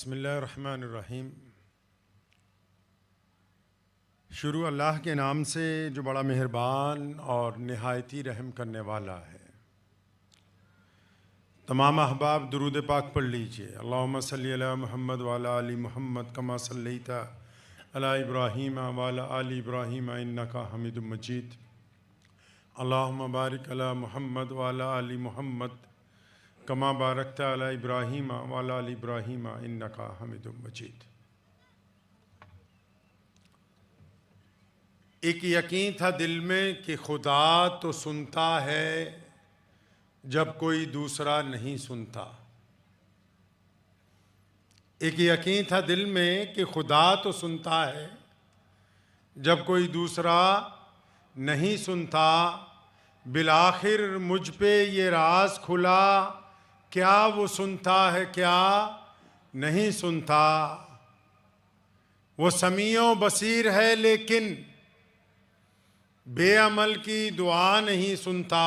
बिस्मिल्लाहिर्रहमानिर्रहीम। शुरू अल्लाह के नाम से जो बड़ा मेहरबान और निहायती रहम करने वाला है। तमाम अहबाब दुरूद पाक पढ़ लीजिए। अल्लाहुम्मा सल्ली अला मुहम्मद वाला आली मुहम्मद कमा सल्लैता अला इब्राहीम वाला आली इब्राहीम इन्नका हमीदुम मजीद। अल्लाहुम्मा बारिक अला मुहम्मद वाला आली मुहम्मद कमा बारकता अला इब्राहीम वाला आली इब्राहीम इन्नका हमीदुम मजीद। एक यकीन था दिल में कि खुदा तो सुनता है जब कोई दूसरा नहीं सुनता। एक यकीन था दिल में कि खुदा तो सुनता है जब कोई दूसरा नहीं सुनता। बिलाखिर मुझ पे ये राज खुला, क्या वो सुनता है क्या नहीं सुनता। वो समीओ बसीर है लेकिन बेअमल की दुआ नहीं सुनता।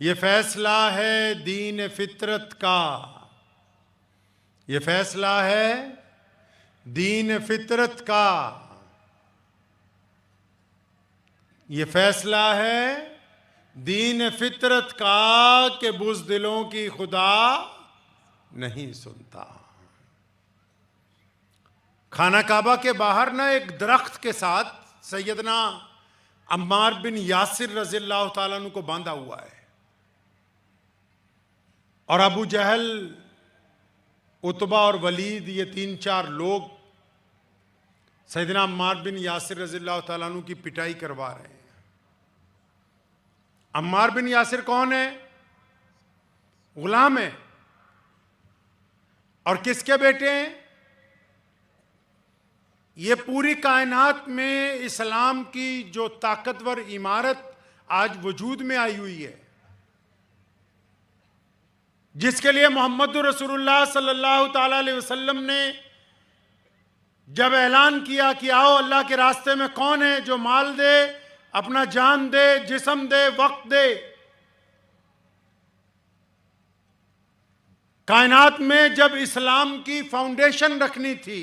ये फैसला है दीन फितरत का, ये फैसला है दीन फितरत का। ये फैसला है दीन फितरत का कि बुज़दिलों की खुदा नहीं सुनता। खाना काबा के बाहर ना एक दरख्त के साथ सैयदना अम्मार बिन यासिर रज़ियल्लाहु ताला अन्हु को बांधा हुआ है और अबू जहल, उतबा और वलीद ये 3-4 लोग सैयदना अम्मार बिन यासिर रज़ियल्लाहु ताला अन्हु की पिटाई करवा रहे हैं। अम्मार बिन यासिर कौन है? गुलाम है। और किसके बेटे हैं? ये पूरी कायनात में इस्लाम की जो ताकतवर इमारत आज वजूद में आई हुई है, जिसके लिए मोहम्मद रसूलुल्लाह सल्लल्लाहु ताला अलैहि वसल्लम ने जब ऐलान किया कि आओ अल्लाह के रास्ते में कौन है जो माल दे, अपना जान दे, जिस्म दे, वक्त दे। कायनात में जब इस्लाम की फाउंडेशन रखनी थी,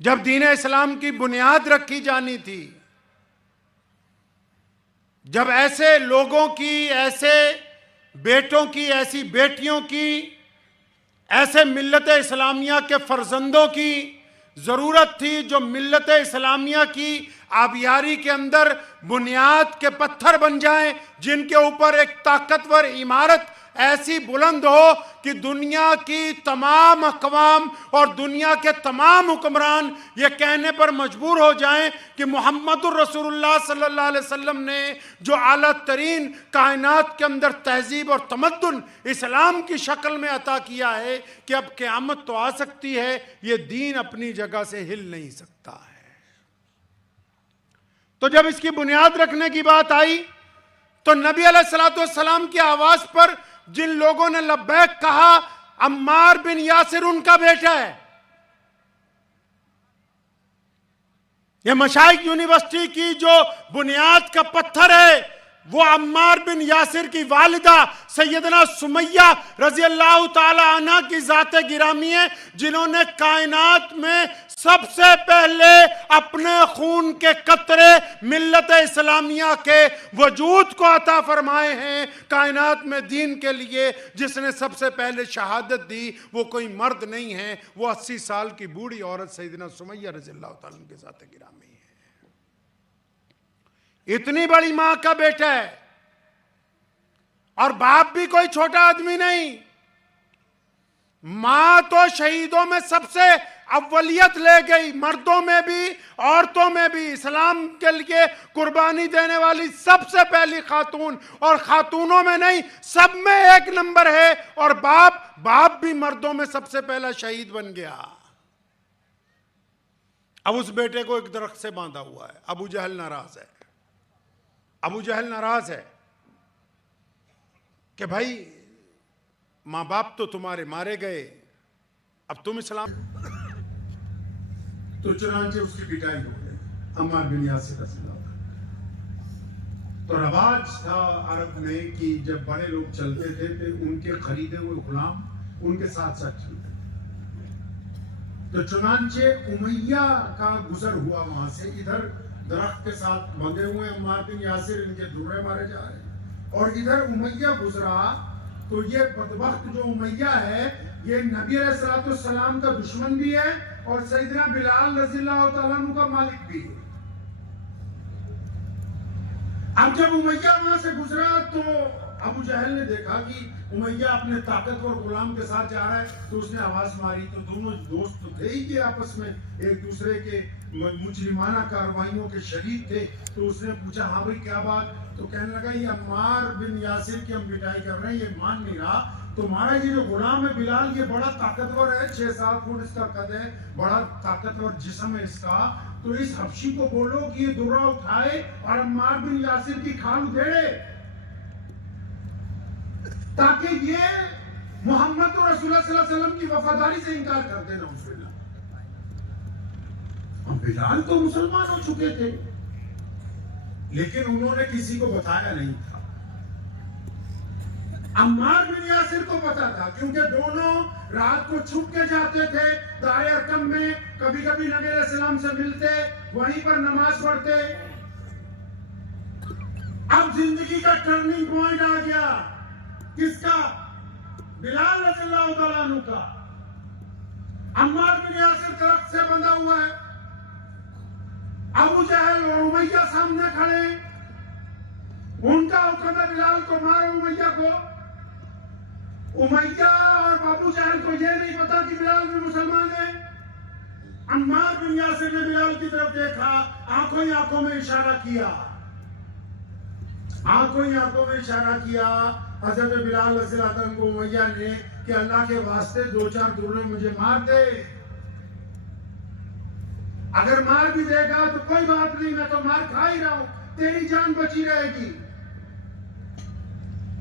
जब दीन इस्लाम की बुनियाद रखी जानी थी, जब ऐसे लोगों की, ऐसे बेटों की, ऐसी बेटियों की, ऐसे मिल्लत इस्लामिया के फर्जंदों की ज़रूरत थी जो मिल्लत इस्लामिया की आबियारी के अंदर बुनियाद के पत्थर बन जाएं, जिनके ऊपर एक ताकतवर इमारत ऐसी बुलंद हो कि दुनिया की तमाम अक़वाम और दुनिया के तमाम हुक्मरान ये कहने पर मजबूर हो जाएं कि मुहम्मदुर रसूलुल्लाह सल्लल्लाहु अलैहि वसल्लम ने जो आला तरीन कायनात के अंदर तहजीब और तमद्दुन इस्लाम की शक्ल में अता किया है कि अब क़यामत तो आ सकती है, ये दीन अपनी जगह से हिल नहीं सकता है। तो जब इसकी बुनियाद रखने की बात आई तो नबी अलैहिस्सलातु वस्सलाम की आवाज पर जिन लोगों ने लब्बैक कहा, अम्मार बिन यासिर उनका बेटा है। यह मशाइख यूनिवर्सिटी की जो बुनियाद का पत्थर है वो अम्मार बिन यासिर की वालिदा सैयदना सुमैया रज़ियल्लाहु ताला अन्हा की ज़ाते गिरामी है, जिन्होंने कायनात में सबसे पहले अपने खून के कतरे मिल्लत इस्लामिया के वजूद को अता फरमाए हैं। कायनात में दीन के लिए जिसने सबसे पहले शहादत दी वो कोई मर्द नहीं है, वो 80 साल की बूढ़ी औरत सैयदना सुमैया रज़ियल्लाहु ताला अन्हा की ज़ाते गिरामी है। इतनी बड़ी मां का बेटा है और बाप भी कोई छोटा आदमी नहीं। मां तो शहीदों में सबसे अव्वलियत ले गई, मर्दों में भी औरतों में भी इस्लाम के लिए कुर्बानी देने वाली सबसे पहली खातून, और खातूनों में नहीं सब में 1 नंबर है। और बाप भी मर्दों में सबसे पहला शहीद बन गया। अब उस बेटे को एक दरख्त से बांधा हुआ है। अबू जहल नाराज है, अबू जहल नाराज है कि भाई माँ बाप तो तुम्हारे मारे गए, अब तुम इस्लाम। तो चुनांचे उसकी पिटाई हो गई अम्मार बिन यासिर रज़ियल्लाहु ताला। तो रवाज था अरब में कि जब बड़े लोग चलते थे तो उनके खरीदे हुए गुलाम उनके साथ साथ चलते। तो चुनांचे उमैया का गुजर हुआ वहां से, इधर दरख्त के साथ बंधे हुए अम्मार बिन यासिर, इनके दुर्रे मारे जा रहे हैं, और इधर उमैया गुजरा। तो ये बदबख्त जो उमैया है, ये नबी अलैहिस्सलाम का दुश्मन भी है और सैयदना बिलाल रज़ियल्लाहु तआला अन्हु का मालिक भी है। अब जब उमैया वहां से गुजरा तो अबू जहल ने देखा कि उमैया अपने ताकतवर गुलाम के साथ जा रहा है, तो उसने आवाज मारी। तो दोनों दोस्त तो थे ही कि आपस में एक दूसरे के मुजरिमाना कार्रवाइयों के शरीक थे। तो उसने पूछा, हाँ भाई क्या बात? तो कहने लगा, ये अम्मार बिन यासिर की हम पिटाई कर रहे हैं, ये मान नहीं रहा। तुम्हारा ये जो गुलाम है बिलाल, ये बड़ा ताकतवर है, 6-7 फुट इसका कद है, बड़ा ताकतवर जिस्म है इसका। तो इस हबशी को बोलो कि ये दुर्रा उठाए और अम्मार बिन यासिर की खाल उधेड़े, ताकि ये मोहम्मद और रसूलुल्लाह सल्लल्लाहु अलैहि वसल्लम की वफादारी से इनकार कर देना। बिलाल तो मुसलमान हो चुके थे, लेकिन उन्होंने किसी को बताया नहीं था। अम्मार बिन यासिर को पता था, क्योंकि दोनों रात को छुप के जाते थे दारे अरकम में, कभी कभी नबी अलैहिस्सलाम से मिलते, वहीं पर नमाज पढ़ते। अब जिंदगी का टर्निंग पॉइंट आ गया। किसका? बिलाल रज़ियल्लाहु तआला अन्हु का। अम्मार बिन यासिर दरख्त से बंधा हुआ है, अबू जहल और उमैया सामने खड़े, उनका हुक्म है बिलाल को मारो उमैया को। उमैया और अबू जहल को यह नहीं पता कि बिलाल भी मुसलमान है। अम्मार बिन यासिर ने बिलाल की तरफ देखा, आंखों ही आंखों में इशारा किया, आंखों ही आंखों में इशारा किया हजरत बिलाल रज़ियल्लाहु अन्हु को उमैया ने कि अल्लाह के वास्ते 2-4 दुर्रे मुझे मार दे। अगर मार भी देगा तो कोई बात नहीं, मैं तो मार खा ही रहा हूं, तेरी जान बची रहेगी।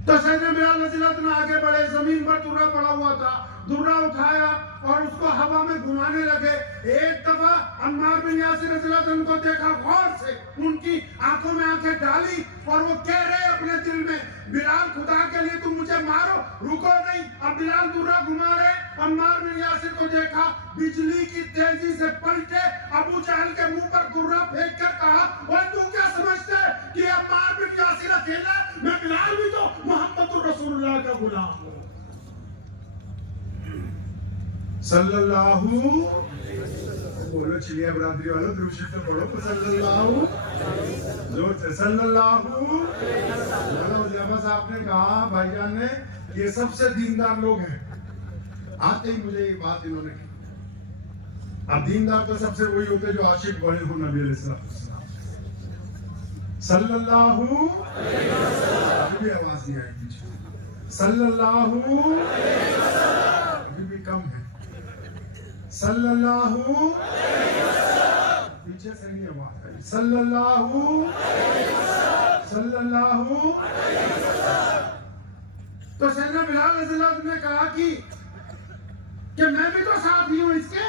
तो सैयदना बिलाल रज़ियल्लाहु अन्हु आगे बढ़े, जमीन पर दुर्रा पड़ा हुआ था, दुर्रा उठाया और उसको हवा में घुमाने लगे। एक दफा अम्मार बिन यासिर रज़ियल्लाहु अन्हु को देखा, गौर से उनकी आंखों में आंखें डाली और वो कह रहे अपने दिल में, बिलाल खुदा के लिए तुम मुझे मारो, रुको नहीं। अब बिलाल दुर्रा घुमा रहे, अम्मार बिन यासिर को देखा, बिजली की तेजी से पलटे, अबू जहल के मुंह पर दुर्रा फेंक कर कहा, और तू क्या समझते है कि अम्मार बिन यासिर अकेला? मैं बिलाल भी तो मोहम्मद रसूलुल्लाह का गुलाम हूं। सल्लल्लाहु, बोलो चिड़िया बरादरी वालों, दुरूद शरीफ तो पढ़ो, सल्लल्लाहु, जोर से सल्लल्लाहु। मुजफ्फर साहब ने कहा, भाईजान ने, ये सबसे दीनदार लोग हैं। आते ही मुझे ये बात इन्होंने की। अब दीनदार तो सबसे वही होते जो आशिक बड़े हो नबी अलैहिस्सलाम। सल्लल्लाहु, अभी भी आवाज नहीं आई पीछे। सल्लल्लाहु, अभी भी कम है। सल्लल्लाहु, पीछे से नहीं आवाज आई। सल्लल्लाहु, सल्लल्लाहु। तो सैयदना बिलाल रज़ियल्लाहु अन्हु ने कहा कि मैं भी तो साथी हूं इसके।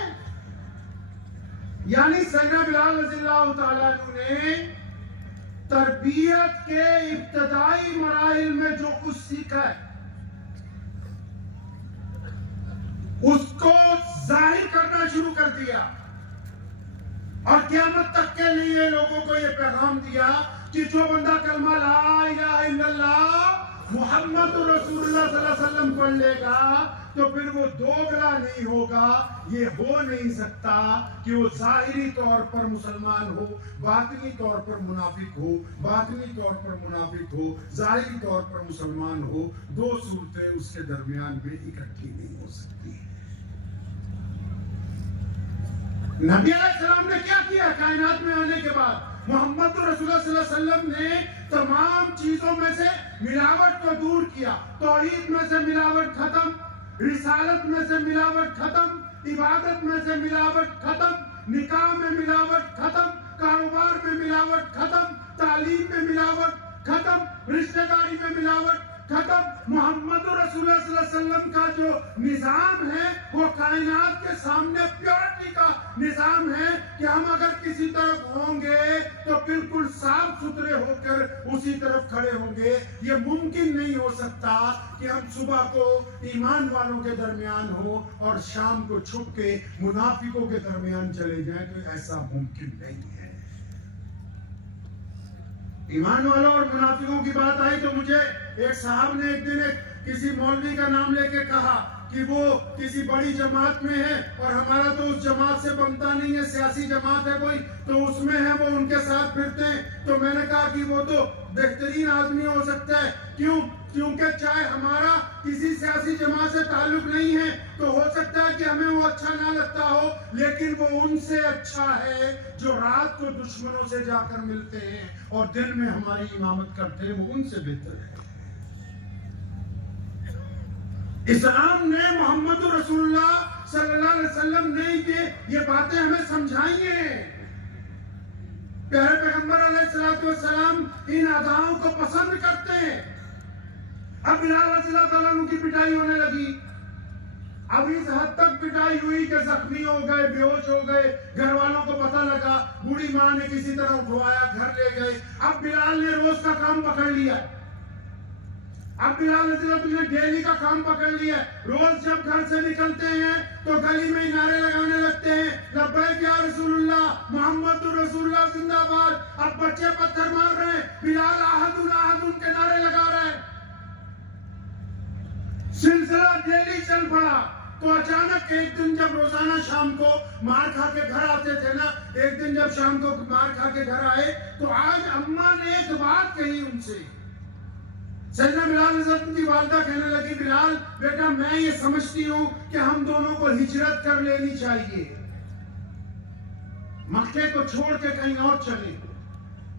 यानी सैयदना बिलाल रज़ियल्लाहु तआला अन्हु ने तरबियत के इब्तदाई मराहिल में जो कुछ सीखा है, उसको जाहिर करना शुरू कर दिया और क़यामत तक के लिए लोगों को यह पैगाम दिया कि जो बंदा कलमा ला इलाहा इल्लल्लाह मोहम्मद रसूलुल्लाह सल्लल्लाहु अलैहि वसल्लम पढ़ लेगा तो फिर वो दोगला नहीं होगा। ये हो नहीं सकता कि वो जाहिरी तौर पर मुसलमान हो, बातिनी तौर पर मुनाफिक हो, बातिनी तौर पर मुनाफिक हो, जाहिरी तौर पर मुसलमान हो। दो सूरतें उसके दरमियान में इकट्ठी नहीं हो सकती। नबी अलैहिस्सलाम ने क्या किया? कायनात में आने के बाद मोहम्मद रसूलुल्लाह सल्लल्लाहु अलैहि वसल्लम ने तमाम चीजों में से मिलावट को दूर किया। तौहीद में से मिलावट खत्म, रिसालत में से मिलावट खत्म, इबादत में से मिलावट खत्म, निकाह में मिलावट खत्म, कारोबार में मिलावट खत्म, तालीम में मिलावट खत्म, रिश्तेदारी में मिलावट खत्म। मोहम्मद रसूलुल्लाह सल्लल्लाहु अलैहि वसल्लम का जो निजाम है वो कायनात के सामने प्योरिटी का निजाम है कि हम अगर किसी तरफ होंगे तो बिल्कुल साफ सुथरे होकर उसी दूसरी तरफ खड़े होंगे। ये मुमकिन नहीं हो सकता कि हम सुबह को ईमान वालों के दरमियान हो और शाम को छुप के मुनाफिकों के दरमियान चले जाएं, तो ऐसा मुमकिन नहीं है। ईमान वालों और मुनाफिकों की बात आई तो मुझे एक साहब ने एक दिन किसी मौलवी का नाम लेके कहा कि वो किसी बड़ी जमात में है और हमारा तो उस जमात से बनता नहीं है, सियासी जमात है कोई, तो उसमें है, वो उनके साथ फिरते हैं। तो मैंने कहा कि वो तो बेहतरीन आदमी हो सकता है, क्यों? क्योंकि चाहे हमारा किसी सियासी जमात से ताल्लुक नहीं है, तो हो सकता है कि हमें वो अच्छा ना लगता हो, लेकिन वो उनसे अच्छा है जो रात को दुश्मनों से जाकर मिलते हैं और दिन में हमारी इमामत करते हैं, वो उनसे बेहतर है। इस्लाम ने, मोहम्मद रसूलुल्लाह सल्लल्लाहु अलैहि वसल्लम ने ये बातें हमें समझाई हैं। प्यारे पैगंबर अलैहिस्सलातु वस्सलाम इन अदाओं को पसंद करते हैं। अब बिलाल रज़ियल्लाहु ताला अन्हु की पिटाई होने लगी। अब इस हद तक पिटाई हुई कि जख्मी हो गए, बेहोश हो गए, घर वालों को पता लगा, बूढ़ी माँ ने किसी तरह उठवाया, घर ले गए। अब बिलाल ने रोज का काम पकड़ लिया। अब बिलाल रज़ियल्लाहु ने डेली का काम पकड़ लिया। रोज जब घर से निकलते हैं तो गली में नारे लगाने लगते हैं, लब्बैक या रसूलुल्लाह, मोहम्मद रसूलुल्लाह जिंदाबाद। अब बच्चे पत्थर मार रहे हैं, बिलाल आहदुन आहदुन के नारे लगा रहे हैं। सिलसिला डेली चल पड़ा। तो अचानक एक दिन जब रोजाना शाम को मार खा के घर आते थे ना, एक दिन जब शाम को मार खा के घर आए तो आज अम्मा ने एक बात कही उनसे। सैयदना बिलाल हज़रत की वालिदा कहने लगी, बिलाल बेटा, मैं ये समझती हूँ कि हम दोनों को हिजरत कर लेनी चाहिए, मक्के को छोड़ के कहीं और चले।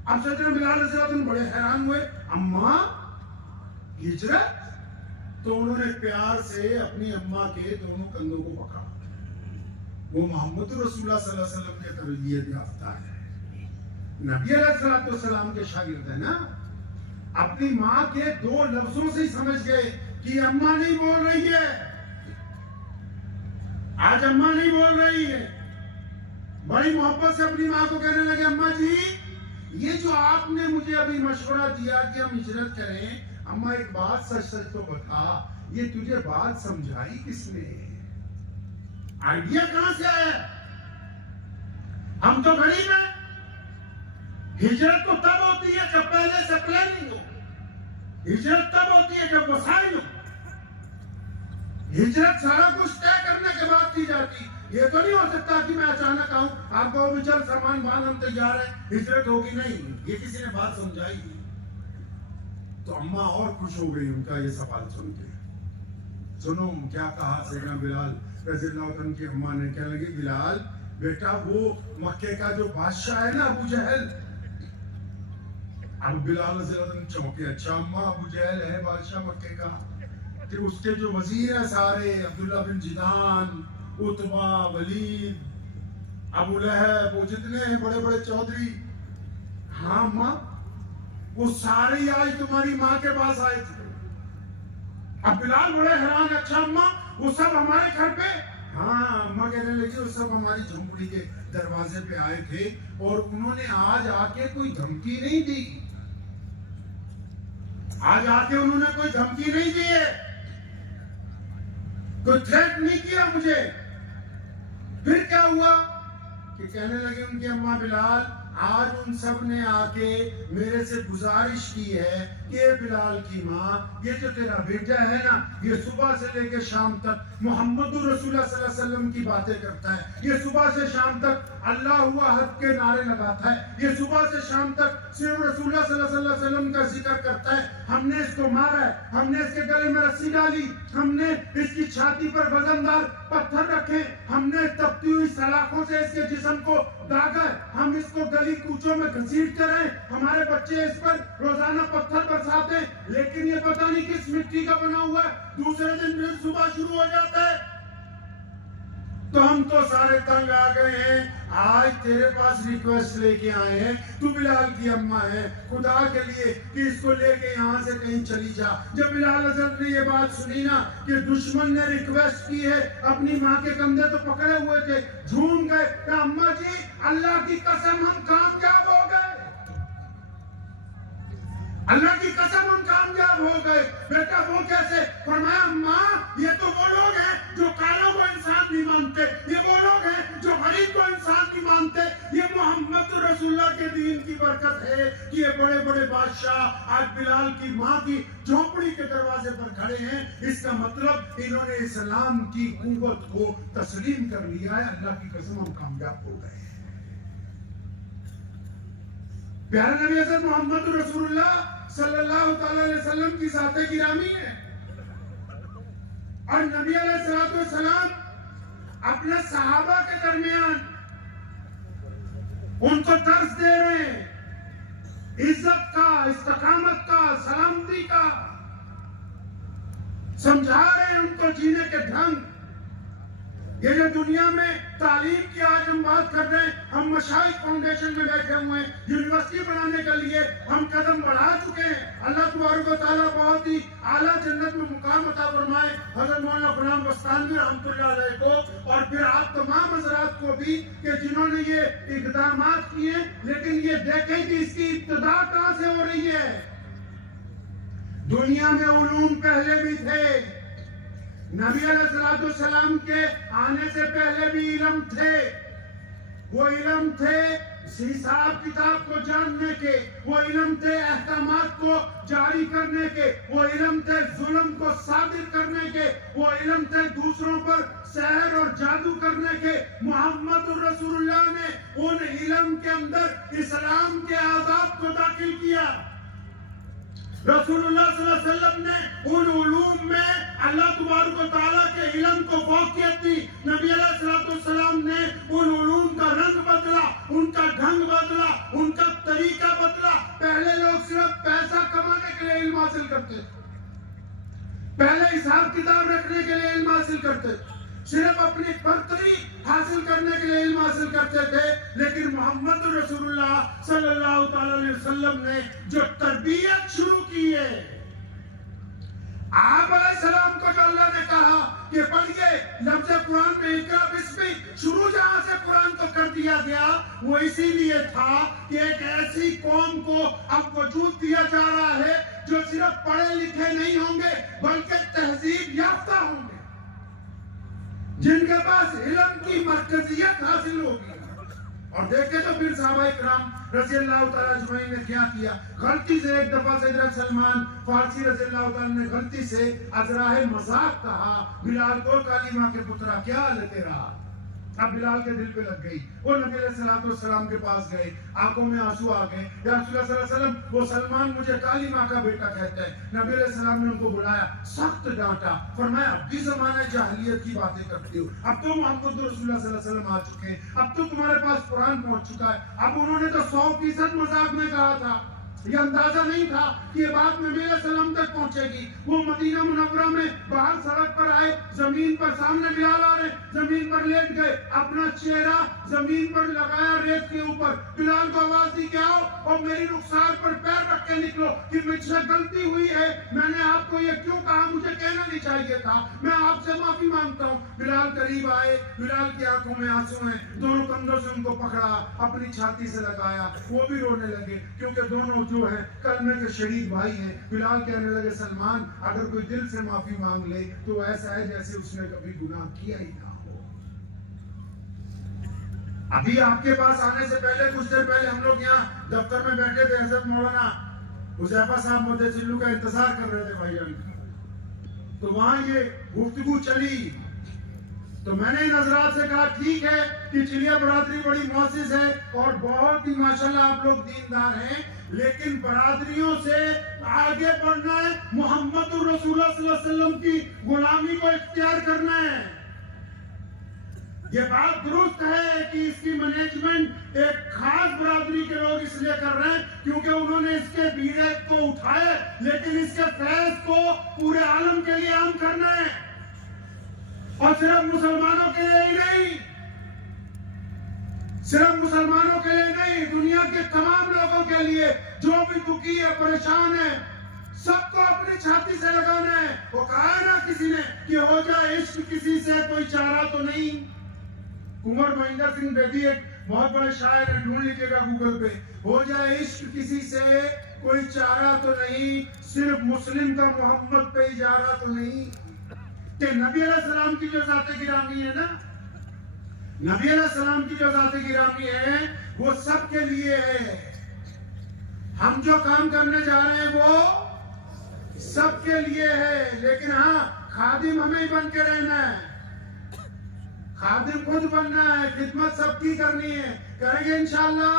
अब सैयदना बिलाल हज़रत बड़े हैरान हुए, अम्मा हिजरत? तो उन्होंने प्यार से अपनी अम्मा के दोनों कंधों को पकड़ा। वो मोहम्मद रसूलुल्लाह सल्लल्लाहु अलैहि वसल्लम के तरबियत याफ्ता है, नबी अलैहिस्सलातु वस्सलाम के शागिर्द है ना। अपनी माँ के दो लफ्जों से ही समझ गए कि अम्मा नहीं बोल रही है, आज अम्मा नहीं बोल रही है। बड़ी मोहब्बत से अपनी माँ को कहने लगे, अम्मा जी ये जो आपने मुझे अभी मशवरा दिया कि हम हिजरत करें, अम्मा एक बात सच सच तो बता, ये तुझे बात समझाई किसने? आइडिया कहां से आया? हम तो गरीब हैं। हिजरत तो तब होती है जब पहले से प्लानिंग हो। हिजरत तब होती है जब वसाइल हो। हिजरत सारा कुछ तय करने के बाद की जाती। ये तो नहीं हो सकता कि मैं अचानक आऊं, आपको भी चल सामान बांध, हम तैयार है, हिजरत होगी। नहीं, ये किसी ने बात समझाई थी। तो अम्मा और खुश हो गई उनका ये सवाल सुन के। सुनो क्या कहा सैयदना बिलाल रज़ियल्लाहु अन्हु की अम्मा ने। कहने लगी, बिलाल बेटा, वो मक्के का जो बादशाह है ना, अबू जहल। अब बिलाल रज़ियल्लाहु अन्हु चौंके, अच्छा अम्मा, अबू जहल है बादशाह मक्के का? फिर उसके जो वजीर है सारे, अब्दुल्ला बिन जिदान, उतबा, वलीद, अबू लहब, वो जितने हैं बड़े बड़े चौधरी, हाँ अम्मा, वो सारे आज तुम्हारी माँ के पास आए थे। अब बिलाल बड़े हैरान, अच्छा अम्मा, वो सब हमारे घर पे? हाँ अम्मा कहने लगी, वो सब हमारी झोंपड़ी के दरवाजे पे आए थे और उन्होंने आज आके कोई धमकी नहीं दी। आज आके उन्होंने कोई धमकी नहीं दी है, कोई थ्रेट नहीं किया मुझे। फिर क्या हुआ कि कहने लगे उनकी अम्मा, बिलाल आज उन सब ने आके मेरे से गुजारिश की है कि बिलाल की माँ, ये जो तेरा बेटा है ना, ये सुबह से लेकर शाम तक मोहम्मद रसूलुल्लाह सल्लल्लाहु अलैहि वसल्लम की बातें करता है, ये सुबह से शाम तक अल्लाह हुआ हद के नारे लगाता है, ये सुबह से शाम तक सिर्फ रसूलुल्लाह सल्लल्लाहु अलैहि वसल्लम का जिक्र करता है। हमने इसको मारा है, हमने इसके गले में रस्सी डाली, हमने इसकी छाती पर वजनदार पत्थर रखे, हमने तपती हुई सलाखों से इसके जिस्म को दागा, हम इसको गली कूचों में घसीटते रहे, हमारे बच्चे इस पर रोजाना पत्थर बरसाते, लेकिन ये पता नहीं किस मिट्टी का बना हुआ है, दूसरे दिन फिर सुबह शुरू हो जाता है। तो हम तो सारे तंग आ गए हैं, आज तेरे पास रिक्वेस्ट लेके आए हैं, तू बिलाल की अम्मा है, खुदा के लिए कि इसको लेके यहाँ से कहीं चली जा। जब बिलाल हज़रत ने ये बात सुनी ना कि दुश्मन ने रिक्वेस्ट की है, अपनी माँ के कंधे तो पकड़े हुए थे, झूम गए, तो अम्मा जी अल्लाह की कसम हम कामयाब हो गए। अल्लाह की कसम हम कामयाब हो गए। बेटा वो कैसे? फरमाया माँ ये तो वो लोग हैं जो कालों को इंसान नहीं मानते, ये वो लोग हैं जो गरीब को इंसान नहीं मानते। ये मोहम्मद रसूलुल्लाह के दीन की बरकत है कि ये बड़े बड़े बादशाह आज बिलाल की माँ की झोपड़ी के दरवाजे पर खड़े हैं। इसका मतलब इन्होंने इस्लाम की कुव्वत को तस्लीम कर लिया है। अल्लाह की कसम हम कामयाब हो गए। प्यारे नबी हज़रत मोहम्मद रसूलुल्लाह सल्लल्लाहु अलैहि वसल्लम की साथे गिरामी है और नबी अलैहिस्सलाम अपने सहाबा के दरमियान उनको दर्स दे रहे हैं इज्जत का, इस्तकामत का, सलामती का, समझा रहे हैं उनको जीने के ढंग। ये जो दुनिया में तालीम की आज हम बात कर रहे हैं, हम मशाइख फाउंडेशन में बैठे हुए हैं, यूनिवर्सिटी बनाने के लिए हम कदम बढ़ा चुके हैं। अल्लाह तबारक व तआला बहुत ही आला जन्नत में मुकाम अता फरमाए हज़रत मौलाना गुलाम बस्तानवी रहमतुल्लाह अलैह को और फिर आप तमाम हज़रात को भी कि जिन्होंने ये इक़दामात किए। लेकिन ये देखें कि इसकी इब्तिदा कहां से हो रही है। दुनिया में उलूम पहले भी थे, नबी अलैहिस्सलाम के आने से पहले भी इल्म थे। वो इल्म थे हिसाब किताब को जानने के, वो इल्म थे अहकामात को जारी करने के, वो इल्म थे जुल्म को साबिर करने के, वो इल्म थे दूसरों पर सहर और जादू करने के। मोहम्मद रसूलुल्लाह ने उन इल्म के अंदर इस्लाम के आदाब को दाखिल किया। रसूलुल्लाह सल्लल्लाहु अलैहि वसल्लम ने उन उलूम में अल्लाह तबारक व तआला के इल्म को फौकियत दी। नबी अलैहिस्सलाम ने उन उलूम का रंग बदला, उनका ढंग बदला, उनका तरीका बदला। पहले लोग सिर्फ पैसा कमाने के लिए इल्म हासिल करते थे, पहले हिसाब किताब रखने के लिए इल्म हासिल करते थे, सिर्फ अपनी बर्तरी हासिल करने के लिए इल्म हासिल करते थे। लेकिन मोहम्मद रसूलुल्लाह सल्लल्लाहु अलैहि वसल्लम ने जो तरबियत शुरू की है, आप अलैहिस्सलाम को जो अल्लाह ने कहा कि पढ़िए, लफ्ज़ कुरान में इक़रा बिस्मी शुरू जहां से कुरान को कर दिया गया वो इसीलिए था कि एक ऐसी कौम को अब वजूद दिया जा रहा है जो सिर्फ पढ़े लिखे नहीं होंगे बल्कि तहजीब याफ्ता होंगे, जिनके पास इल्म की मरकजियत हासिल होगी। और देखे तो फिर सहाबाए किराम रज़ियल्लाहु तआला अजमईन ने क्या किया। गलती से एक दफा सैयदना सलमान फारसी रज़ियल्लाहु तआला ने गलती से अजराहे मजाक कहा, बिलाल को काली माँ के पुत्रा क्या हाल है तेरा। अब बिलाल के दिल पे लग गई। वो नबी अलैहिस्सलाम के पास गए, आंखों में आंसू आ गए। या रसूलुल्लाह सल्लल्लाहु अलैहि वसल्लम वो सलमान मुझे काली माँ का बेटा कहता है। नबी अलैहिस्सलाम ने उनको बुलाया, सख्त डांटा, फरमाया अब भी ज़माने जाहिलियत की बातें करते हो, अब तो मोहम्मद रसूलुल्लाह सल्लल्लाहु अलैहि वसल्लम आ चुके हैं, अब तो तुम्हारे पास कुरान पहुंच चुका है। अब उन्होंने तो 100% मजाक में कहा था, ये अंदाजा नहीं था कि ये बात नबी अलैहिस्सलाम तक पहुंचेगी। वो मदीना मुनव्वरा में बाहर सड़क पर आए, जमीन पर सामने बिलाल आ रहे, जमीन पर लेट गए, अपना चेहरा जमीन पर लगाया रेत के ऊपर। बिलाल को आवाज दी कि आओ और मेरी रुखसार पर पैर रख के निकलो कि मुझसे गलती हुई है, मैंने आपको ये क्यों कहा, मुझे कहना नहीं चाहिए था, मैं आपसे माफी मांगता हूँ। बिलाल करीब आए, बिलाल की आंखों में आंसू हैं, दोनों कंधों से उनको पकड़ा, अपनी छाती से लगाया, वो भी रोने लगे क्योंकि दोनों जो है कलमे के शहीद भाई हैं। बिलाल कहने लगे सलमान अगर कोई दिल से माफी मांग ले तो ऐसा है जैसे उसने कभी गुनाह किया ही ना हो। अभी आपके पास आने से पहले कुछ देर पहले हम लोग यहाँ दफ्तर में बैठे थे, हज़रत मौलाना हुज़ैफा साहब मुद्दसिल्लू का इंतजार कर रहे थे भाईजान, तो वहां ये गुफ्तगू चली। तो मैंने इन हज़रात से कहा ठीक है कि चिलिया बरादरी बड़ी मुअज़्ज़िज़ है और बहुत ही माशाल्लाह आप लोग दीनदार हैं, लेकिन बरादरियों से आगे बढ़ना है, मोहम्मद रसूलुल्लाह सल्लल्लाहु अलैहि वसल्लम की गुलामी को इख्तियार करना है। ये बात दुरुस्त है कि इसकी मैनेजमेंट एक खास बरादरी के लोग इसलिए कर रहे हैं क्योंकि उन्होंने इसके बीड़े को उठाए, लेकिन इसके फैज को पूरे आलम के लिए आम करना है और सिर्फ मुसलमानों के लिए ही नहीं, सिर्फ मुसलमानों के लिए नहीं, दुनिया के तमाम लोगों के लिए जो भी दुखी है, परेशान है, सबको अपनी छाती से लगाना है। वो कहा ना किसी ने कि हो जाए इश्क किसी से कोई चारा तो नहीं। कुंवर महेंद्र सिंह बेदी एक बहुत बड़े शायर है, ढूंढ लीजिएगा गूगल पे, हो जाए इश्क किसी से कोई चारा तो नहीं, सिर्फ मुस्लिम का मोहम्मद पे ही जा रहा तो नहीं। कि नबी अलैहिस्सलाम की जो ज़ात गिरामी है ना, नबी अलैहिस्सलाम की जो ज़ात गिरामी है वो सबके लिए है। हम जो काम करने जा रहे हैं वो सबके लिए है, लेकिन हाँ खादिम हमें ही बन के रहना है, खादिम खुद बनना है, खिदमत सबकी करनी है, करेंगे इंशाअल्लाह।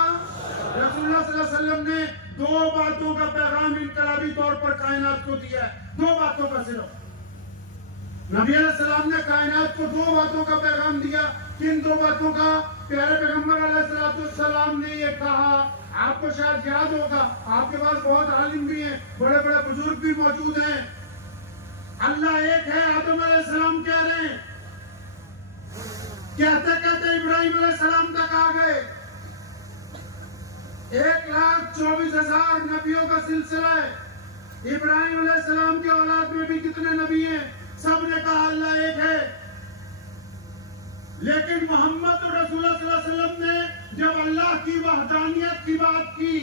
रसूलुल्लाह सल्लल्लाहु अलैहि वसल्लम ने 2 बातों का पैगाम इनकलाबी तौर पर कायनात को दिया है, 2 बातों का सिर्फ। नबी अलैहिस्सलाम ने कायनात को 2 बातों का पैगाम दिया। किन 2 बातों का? प्यारे पैगंबर अलैहिस्सलाम ने ये कहा, आपको शायद याद होगा, आपके पास बहुत आलिम भी हैं, बड़े बड़े बुजुर्ग भी मौजूद हैं। अल्लाह एक है, आदम अलैहिस्सलाम कह रहे हैं, कहते कहते इब्राहिम अलैहिस्सलाम तक आ गए। 1,24,000 नबियों का सिलसिला है। इब्राहिम अलैहिस्सलाम के औलाद में भी कितने नबी हैं? सब ने कहा अल्लाह एक है। लेकिन मोहम्मद रसूलुल्लाह सल्लल्लाहु अलैहि वसल्लम ने जब अल्लाह की वहदानियत की बात की,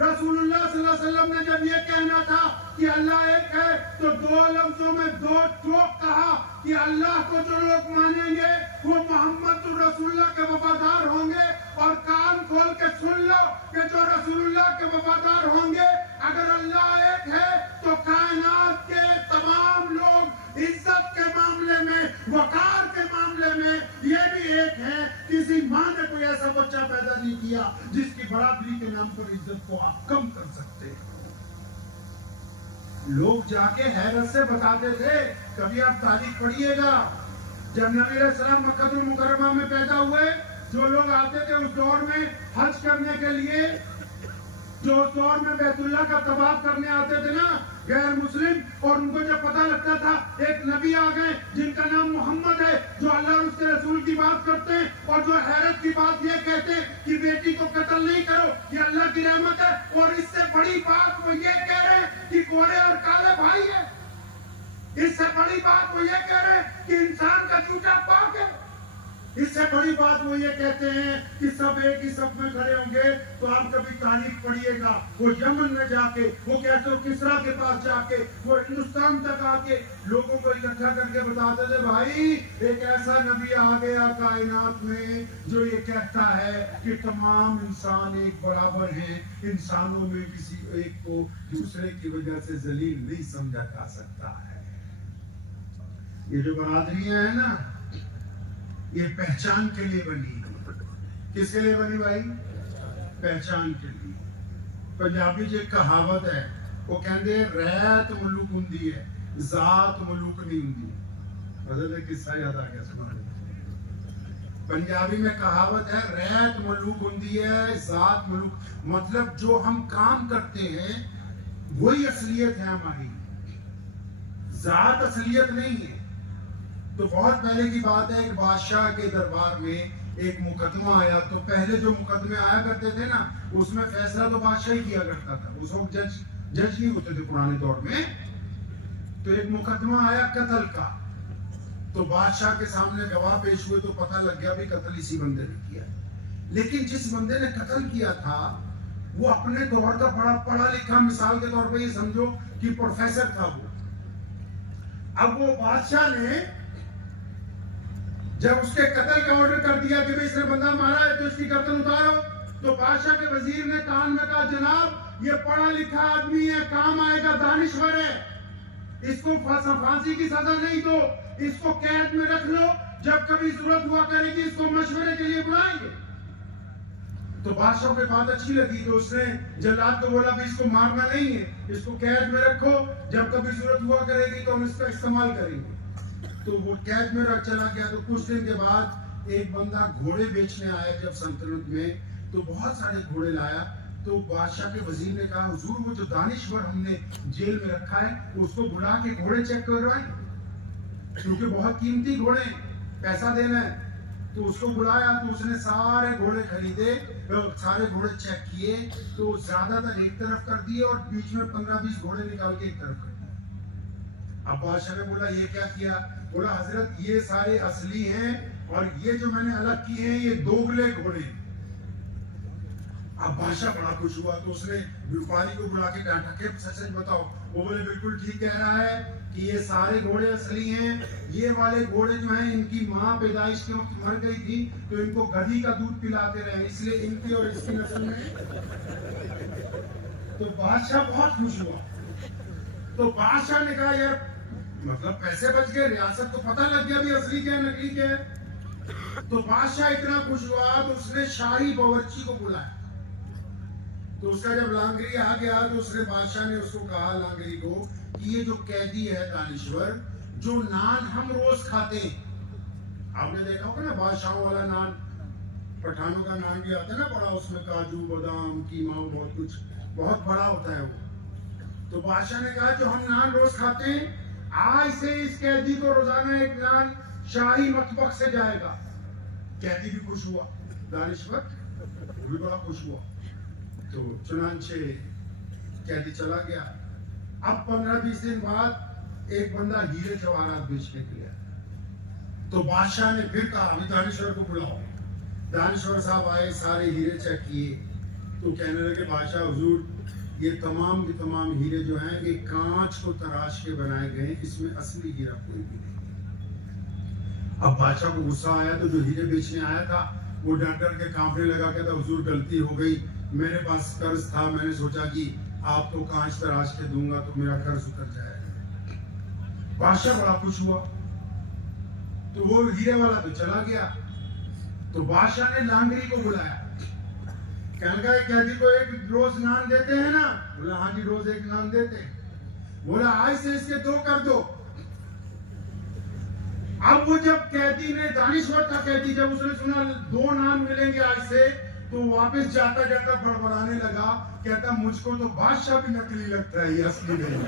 रसूलुल्लाह सल्लल्लाहु अलैहि वसल्लम ने जब ये कहना था कि अल्लाह एक है, तो 2 लफ्जों में 2 टोक कहा कि अल्लाह को जो लोग मानेंगे वो मोहम्मद रसूलुल्लाह के वफादार होंगे। और कान खोल के सुन लो कि जो रसूलुल्लाह के वफादार होंगे, अगर अल्लाह एक है तो कायनात के तमाम लोग इज्जत के मामले में, वकार के मामले में ये भी एक है। किसी माँ ने कोई ऐसा बच्चा पैदा नहीं किया जिसकी बराबरी के नाम पर इज्जत को आप कम कर सकते हैं। लोग जाके हैरत से बताते थे, कभी आप तारीख पढ़िएगा, जब नबी अलैहिस्सलाम मक्का मुकर्रमा में पैदा हुए, जो लोग आते थे उस दौर में हज करने के लिए, जो उस दौर में बैतुल्लाह का तवाफ करने आते थे ना गैर मुस्लिम, और उनको जब पता लगता था एक नबी आ गए जिनका नाम मोहम्मद है, जो अल्लाह और उसके रसूल की बात करते हैं, और जो हैरत की बात ये कहते हैं कि बेटी को कत्ल नहीं करो, ये अल्लाह की रहमत है, और इससे बड़ी बात वो ये कह रहे हैं कि गोरे और काले भाई है, इससे बड़ी बात वो ये कह रहे हैं कि इंसान का चूचा पाक है, इससे बड़ी बात वो ये कहते हैं कि सब एक ही सब में खड़े होंगे। तो आप कभी तारीख पढ़िएगा, वो यमन में जाके, वो कहते हो किसरा के पास जाके, वो हिंदुस्तान तक आके लोगों को इकट्ठा करके बताते थे, भाई एक ऐसा नबी आ गया कायनात में जो ये कहता है कि तमाम इंसान एक बराबर हैं, इंसानों में किसी एक को दूसरे की वजह से जलील नहीं समझा जा सकता है। ये जो बरादरियां है ना, ये पहचान के लिए बनी। किसके लिए बनी भाई? पहचान के लिए। पंजाबी जो कहावत है वो कहते रैत मुलूक हुंदी है, जात मुलूक नहीं हुंदी। मतलब किस्सा याद आ गया सुना। पंजाबी में कहावत है रैत मुलूक हुंदी है, जात मुलूक, मतलब जो हम काम करते हैं वही असलियत है हमारी, जात असलियत नहीं है। तो बहुत पहले की बात है, एक बादशाह के दरबार में एक मुकदमा आया। तो पहले जो मुकदमे आया करते थे ना, उसमें फैसला तो बादशाह ही किया करता था, उस वक्त जज नहीं होते थे पुराने दौर में। तो एक मुकदमा आया कत्ल का, तो बादशाह के सामने गवाह पेश हुए, तो पता लग गया भी कत्ल इसी बंदे ने किया। लेकिन जिस बंदे ने कत्ल किया था वो अपने दौर का बड़ा पढ़ा लिखा, मिसाल के तौर पर ये समझो कि प्रोफेसर था वो। अब वो बादशाह ने जब उसके कत्ल का ऑर्डर कर दिया कि भाई इसने बंदा मारा है तो इसकी गर्दन उतारो, तो बादशाह के वजीर ने कान में कहा, जनाब ये पढ़ा लिखा आदमी है, काम आएगा, दानिश्वर है, इसको फांसी की सजा नहीं दो, इसको कैद में रख लो, जब कभी जरूरत हुआ करेगी इसको मशवरे के लिए बुलाएंगे। तो बादशाह को बात अच्छी लगी, तो उसने जल्लाद को बोला भाई इसको मारना नहीं है, इसको कैद में रखो, जब कभी जरूरत हुआ करेगी तो हम इसका इस्तेमाल करेंगे। तो वो कैद में रख चला गया। तो कुछ दिन के बाद एक बंदा घोड़े बेचने आया जब सल्तनत में, तो बहुत सारे घोड़े लाया। तो बादशाह के वजीर ने कहा, हुजूर वो जो दानिश्वर हमने जेल में रखा है उसको बुला के घोड़े चेक करवाएं, क्योंकि बहुत कीमती घोड़े, पैसा देना है। तो उसको बुलाया, तो उसने सारे घोड़े खरीदे, सारे घोड़े चेक किए, तो ज्यादातर एक तरफ कर दिए और बीच में 15-20 घोड़े निकाल के एक तरफ कर दिए। अब बादशाह ने बोला ये क्या किया? बोला हजरत ये सारे असली हैं और ये जो मैंने अलग किए हैं ये दोगले घोड़े। अब बादशाह बड़ा खुश हुआ तो उसने व्यापारी को बुला के डांटा के सच बताओ। वो बोले बिल्कुल ठीक कह रहा है कि ये सारे घोड़े असली हैं, ये वाले घोड़े जो हैं इनकी माँ पैदाइश के वक्त मर गई थी तो इनको गधी का दूध पिलाते रहे, इसलिए इनकी और इसकी नस्ल में। तो बादशाह बहुत खुश हुआ। तो बादशाह ने कहा यार मतलब पैसे बच गए, रियासत को पता लग गया भी असली क्या नकली क्या है। तो बादशाह इतना खुश हुआ तो उसने शाही बावर्ची को बुलाया। तो उसका जब लांगरी आ गया तो उसने बादशाह ने उसको कहा लांगरी को कि ये जो कैदी है दानिश्वर, जो नान हम रोज खाते हैं, आपने देखा होगा ना बादशाहों वाला नान, पठानों का नान भी आता है ना बड़ा, उसमें काजू बादाम कीमा बहुत कुछ बहुत बड़ा होता है वो। तो बादशाह ने कहा जो हम नान रोज खाते हैं, आज से इस कैदी को रोजाना एक नान शाही मतबख से जाएगा। कैदी भी खुश हुआ, दानिश्वर भी बड़ा खुश हुआ। तो चुनांचे कैदी चला गया। अब 15-20 दिन बाद एक बंदा हीरे जवाहरात बेचने के लिए, तो बादशाह ने फिर कहा अभी दानिश्वर को बुलाओ। दानिश्वर साहब आए, सारे हीरे चेक किए तो कहने लगे बादशाह हुजूर ये तमाम के तमाम हीरे जो हैं ये कांच को तराश के बनाए गए, इसमें असली हीरा कोई भी नहीं। अब बादशाह को गुस्सा आया तो जो हीरे बेचने आया था वो डर डर के कांपने लगा, कहता हुजूर गलती हो गई, मेरे पास कर्ज था, मैंने सोचा कि आप तो कांच तराश के दूंगा तो मेरा कर्ज उतर जाएगा। बादशाह बड़ा खुश हुआ। तो वो हीरे वाला तो चला गया। तो बादशाह ने लांगरी को बुलाया, कहने लगा कैदी को एक रोज नान देते हैं ना? बोला हाँ जी रोज एक नान देते हैं। बोला आज से इसके 2 कर दो। अब वो जब कैदी ने, दानिश्वर का कैदी, जब उसने सुना 2 नान मिलेंगे आज से, तो वापस जाता जाता बड़बड़ाने लगा, कहता मुझको तो बादशाह भी नकली लगता है, ये असली नहीं।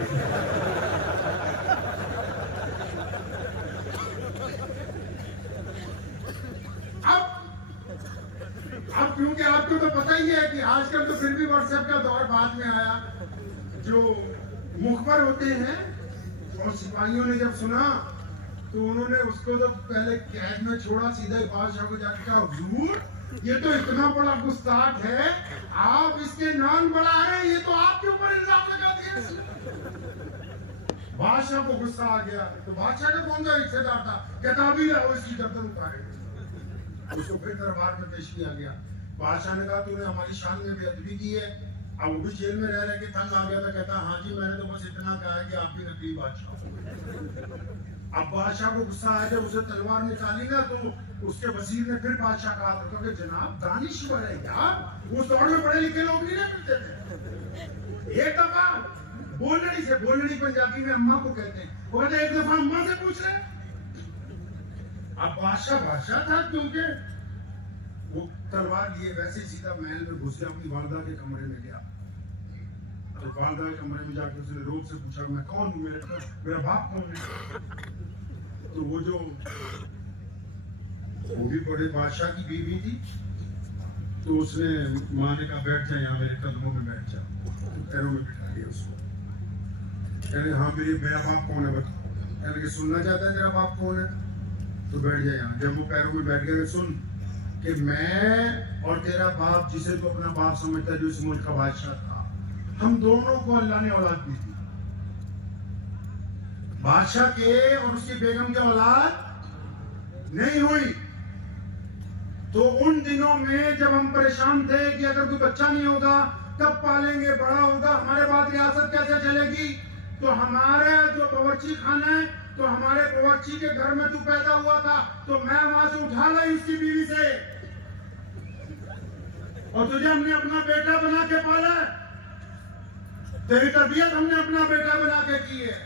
अब क्योंकि आपको तो पता ही है कि आजकल तो फिर भी व्हाट्सएप का दौर बाद में आया, जो मुखबर होते हैं, और सिपाहियों ने जब सुना तो उन्होंने उसको तो पहले कैद में छोड़ा, सीधा बादशाह को जाकर कहा हुजूर ये तो इतना बड़ा गुस्ताख है, आप इसके नाम बढ़ा रहे, ये तो आपके ऊपर इल्जाम लगा दिया। बादशाह को गुस्सा आ गया। तो बादशाह का कौन सा रिश्तेदार था, कहता अभी लाओ इसकी गर्दन उतारे। उसको फिर दरबार में पेश किया गया। बादशाह ने कहा तूने हमारी शान में बेअदबी की है। अब वो भी जेल में रह रहे के तंग आ गया था, कहता हाँ जी मैंने तो बस इतना कहा है कि आप भी नकली बादशाह। अब बादशाह को गुस्सा आया, जब उसे तलवार निकाली ना तो उसके वजीर ने फिर बादशाह कहा था क्योंकि जनाब दानिश्वर है यार, उस दौर में पढ़े लिखे लोग नहीं मिलते थे। एक दफा बोलनी से, बोलनी पंजाबी में अम्मा को कहते हैं, वो कहते एक दफा अम्मा से पूछ रहे। अब बादशाह था क्योंकि वो तलवार लिए वैसे सीधा महल में घुस गया, अपनी वालदा के कमरे में गया। तो वालदा के कमरे में जाकर उसने रोब से पूछा मैं कौन हूँ, मेरा बाप कौन है? तो वो भी बड़े बादशाह की बीवी थी। तो उसने माँ ने कहा बैठ जाए यहाँ, मेरे कदमों में बैठ जा। तो पैरों में बिठा लिया उसको। कहने हाँ मेरा बाप कौन है बताओ। कहने कि सुनना चाहता है तेरा बाप कौन है? तो बैठ जाए यहाँ। जब वो पैरों में बैठ गया, सुन कि मैं और तेरा बाप, जिसे तू अपना बाप समझता है, जो इस मुल्क का बादशाह था, हम दोनों को अल्लाह ने औलाद दी थी। बादशाह के और उसकी बेगम के औलाद नहीं हुई। तो उन दिनों में जब हम परेशान थे कि अगर कोई बच्चा नहीं होगा कब पालेंगे, बड़ा होगा, हमारे बाद रियासत कैसे चलेगी, तो हमारे जो बावर्ची खाना है, तो हमारे बावर्ची के घर में तू पैदा हुआ था, तो मैं वहां से उठा लाई उसकी बीवी से, और तुझे हमने अपना बेटा बना के पाला। तेरी तरबियत हमने अपना बेटा बना के की है।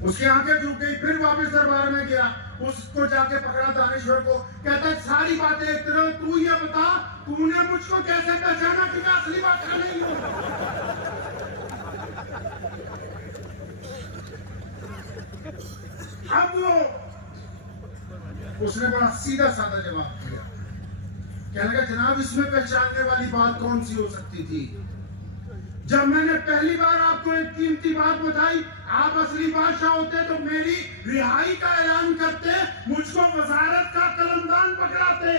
उसकी आंखें झुक गई, फिर वापस दरबार में गया, उसको जाके पकड़ा दानिश्वर को, कहता सारी बातें एक तरह, तू ये बता तूने मुझको कैसे पहचाना कि मैं असली बादशाह नहीं हूं? अब वो उसने बड़ा सीधा साधा जवाब दिया, कहने लगा जनाब इसमें पहचानने वाली बात कौन सी हो सकती थी? जब मैंने पहली बार आपको एक कीमती बात बताई, आप असली बादशाह होते तो मेरी रिहाई का ऐलान करते, मुझको वजारत का कलमदान पकड़ाते।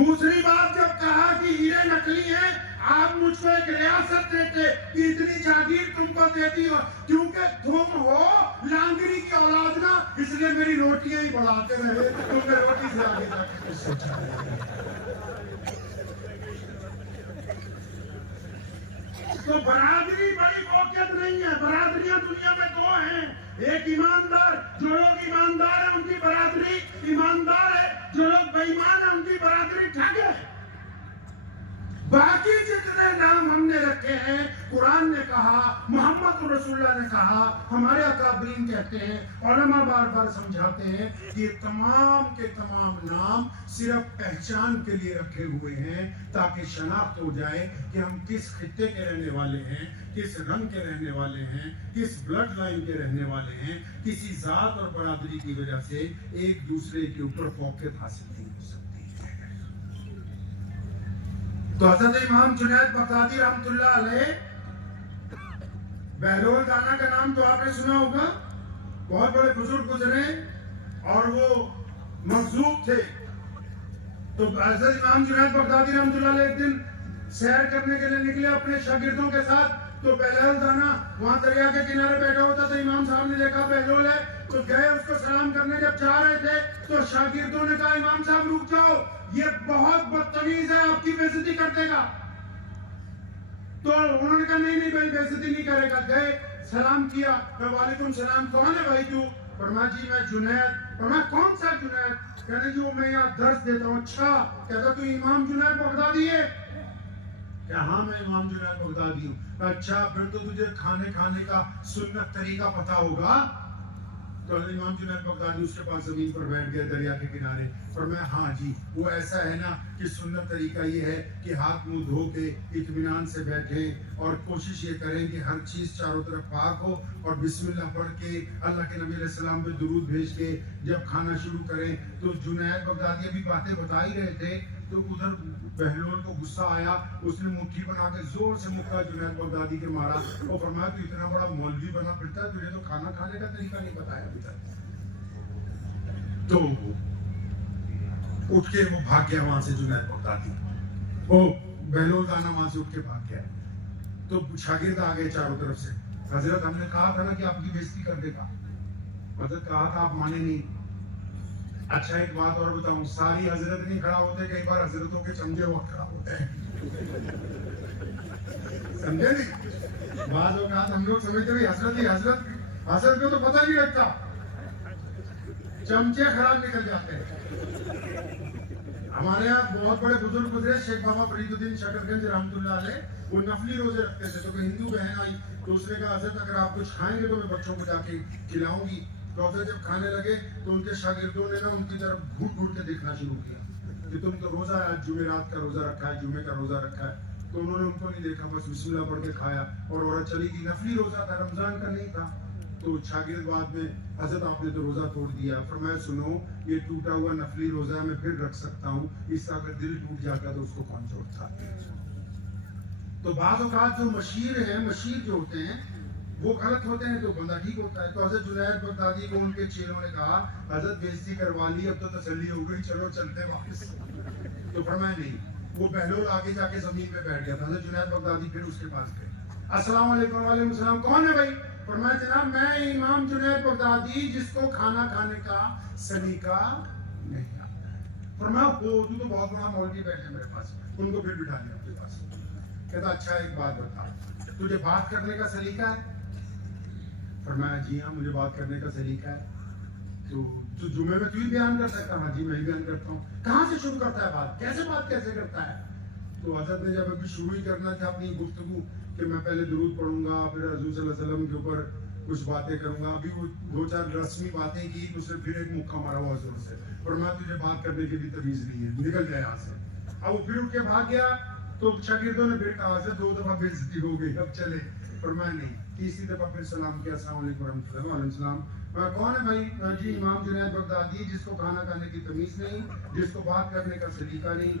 दूसरी बात जब कहा कि हीरे नकली हैं, आप मुझको एक रियासत देते कि इतनी जागीर तुमको देती हो, क्योंकि तुम हो लांगरी की औलाद ना, इसलिए मेरी रोटियां ही बढ़ाते रहे, तुमने रोटी से आगे जाके कुछ सोचा। तो बरादरी बड़ी मौक़ियत नहीं है। बरादरियां दुनिया में दो हैं, एक ईमानदार, जो लोग ईमानदार है उनकी बरादरी ईमानदार है, जो लोग बेईमान है उनकी बरादरी ठग है। बाकी जितने नाम हमने रखे हैं, कुरान ने कहा, मोहम्मद रसूलुल्लाह ने कहा, हमारे अकाबरीन कहते हैं, उलमा बार बार समझाते हैं कि तमाम के तमाम नाम सिर्फ पहचान के लिए रखे हुए हैं, ताकि शनाख्त हो जाए कि हम किस खित्ते के रहने वाले हैं, किस रंग के रहने वाले हैं, किस ब्लड लाइन के रहने वाले हैं। किसी जात और बरादरी की वजह से एक दूसरे के ऊपर फौकियत हासिल नहीं हो सकती। तो हज़रत इमाम जुनैद बगदादी रहमतुल्लाह अलैह, बहलोल दाना का नाम तो आपने सुना होगा, बहुत बड़े बुजुर्ग गुजरे और वो मखजूब थे। तो हज़रत इमाम जुनैद बगदादी रहमतुल्लाह अलैह एक दिन सैर करने के लिए निकले अपने शागिर्दों के साथ। तो बहलोल दाना वहां दरिया के किनारे बैठा होता, तो इमाम साहब ने देखा बहलोल है, तो गए उसको सलाम करने। जब जा रहे थे तो शागिर्दों ने कहा, इमाम साहब रुक जाओ, ये बहुत बदतमीज है, आपकी बेइज्जती कर देगा। तो उन्होंने कहा नहीं नहीं भाई, बेइज्जती नहीं करेगा। गए, सलाम किया, वालेकुम सलाम, कौन है भाई तू? फरमाया जी मैं जुनैद। फरमाया कौन सा जुनैद? कहने जी वो मैं यहाँ दर्स देता हूँ। अच्छा, कहता तू इमाम जुनैद बगदादी है? क्या हाँ मैं इमाम जुनैद बगदादी हूँ। अच्छा, फिर तो तुझे खाने का सुन्नत तरीका पता होगा। तो इमाम जुनैद बगदादी उसके पास जमीन पर बैठ गए दरिया के किनारे। और मैं हाँ जी, वो ऐसा है ना कि सुन्नत तरीका ये है कि हाथ मुंह धो के इत्मीनान से बैठे और कोशिश ये करें कि हर चीज़ चारों तरफ पाक हो, और बिस्मिल्लाह पढ़ के अल्लाह के नबी अलैहि सलाम पे दुरूद भेज के जब खाना शुरू करें। तो जुनैद बगदादी अभी बातें बता ही रहे थे, तो उधर बहलोल को गुस्सा आया, उसने मुट्ठी बना के जोर से मुक्का जुनैद बगदादी के मारा और फरमाया तू इतना बड़ा मौलवी बना फिरता है, तुझे तो खाना खाने का तरीका नहीं बताया अभी तक। तो उठ के वो भाग गया वहां से जुनैद बगदादी, वो बहलोल दाना वहां से उठ के भाग गया। तो शागिर्द आ गए चारों तरफ से, हजरत हमने कहा था ना कि आपकी बेइज्जती कर देगा। हजरत कहा था, आप माने नहीं। अच्छा एक बात और बताऊं, सारी हजरत नहीं खड़ा होते, कई बार हजरतों के चमचे वक्त खड़ा होते हैं। समझे नहीं? बात हम लोग समझते भाई हजरत ही हजरत, हजरत को तो पता नहीं लगता, चमचे खराब निकल जाते हैं। हमारे यहाँ बहुत बड़े बुजुर्ग गुजरे, शेख बाबा फरीदुद्दीन शकरगंज रहमतुल्लाह अलैह, वो नफली रोजे रखते थे। तो कोई हिंदू बहन आई तो उसने कहा, हजरत अगर आप कुछ खाएंगे तो मैं बच्चों को जाके खिलाऊंगी। तो हजरत जब खाने लगे तो उनके शागिर्दों ने ना उनकी तरफ घूट घूट के देखना शुरू किया कि तुम तो रोजा है, जुमेरात का रोजा रखा है, जुमे का रोजा रखा है। तो उन्होंने उनको नहीं देखा, बस बिस्मिल्लाह पढ़ के खाया और औरत चली गई। नफली रोजा था, रमजान का नहीं था। तो शागिर्द बाद में, हजरत आपने तो रोजा तोड़ दिया। फरमाया सुनो, ये टूटा हुआ नफली रोजा मैं फिर रख सकता हूँ, इसका अगर दिल टूट जाता तो उसको कौन छोड़ता। तो बाज़ औक़ात जो मशीर है, मशीर जो होते हैं वो गलत होते हैं तो बंदा ठीक होता है। तो हजरत जुनैद बगदादी को उनके चेलों ने कहा, हजरत बेइज्जती करवा ली, अब तो तसल्ली हो गई, चलो चलते वापस। तो फरमाया नहीं। वो बहलोल आगे जाके जमीन पे बैठ गया था। हजरत जुनैद बगदादी फिर उसके पास गए, अस्सलाम वालेकुम। वालेकुम सलाम, कौन है भाई? फरमाया जनाब मैं इमाम जुनैद बगदादी, जिसको खाना खाने का सलीका नहीं आता है। फरमाया वो तू तो बहुत बड़ा मौलवी बैठे मेरे पास। उनको फिर बिठा लिया अपने पास। कहता अच्छा एक बात बता, तुझे बात करने का सलीका है? फरमाया जी हाँ मुझे बात करने का सलीका है। तो जुमे में तू ही बयान कर सकता? हाँ जी मैं ही बयान करता हूँ। कहाँ से शुरू करता है बात, कैसे करता है? तो हजरत ने जब अभी शुरू ही करना था अपनी गुफ्तगू कि मैं पहले दुरूद पढ़ूंगा, फिर हजूर सल्लल्लाहु अलैहि वसल्लम के ऊपर कुछ बातें करूंगा, अभी वो दो चार रस्मी बातें की तो उसने फिर एक मुक्का मारा हुआ जोर से, और मैं तुझे बात करने की भी तमीज नहीं है, निकल जाए यहाँ से। अब वो फिर उठ के भाग गया। तो शागिर्दों ने फिर कहा से 2 दफा बेइज्जती हो गई, अब चले। पर मैं नहीं, तीसरी दफा फिर सलाम किया, अस्सलाम वालेकुम रहमतुल्लाहि सलाम। कौन है भाई? जी इमाम जुनैद बगदादी, जिसको खाना खाने की तमीज नहीं, जिसको बात करने का सलीका नहीं।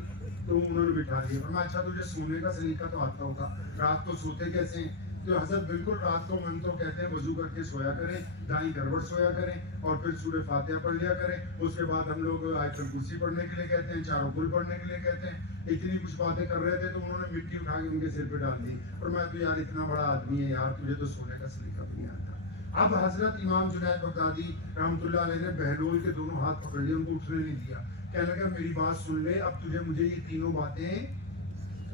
तो उन्होंने बिठा दिया। मैं अच्छा तुझे सोने का सलीका तो आता होगा, रात को सोते कैसे? तो हजरत बिल्कुल रात को मन तो कहते हैं वजू करके सोया करें, दाई करवट सोया करें और फिर सूरह फातिहा पढ़ लिया करें। उसके बाद हम लोग आयतुल कुर्सी पढ़ने के लिए कहते हैं, चारों कुल पढ़ने के लिए कहते हैं। इतनी कुछ बातें कर रहे थे तो उन्होंने मिट्टी उठा के उनके सिर पे डाल दी, और मैं तो यार इतना बड़ा आदमी है यार, तुझे तो सोने का सलीका भी नहीं आता। अब हजरत इमाम जुनैद बगदादी रहमतुल्लाह अलैह ने बहलोल के दोनों हाथ पकड़ लिए, उनको उठने नहीं दिया। कहने लगा मेरी बात सुन ले, अब तुझे मुझे ये तीनों बातें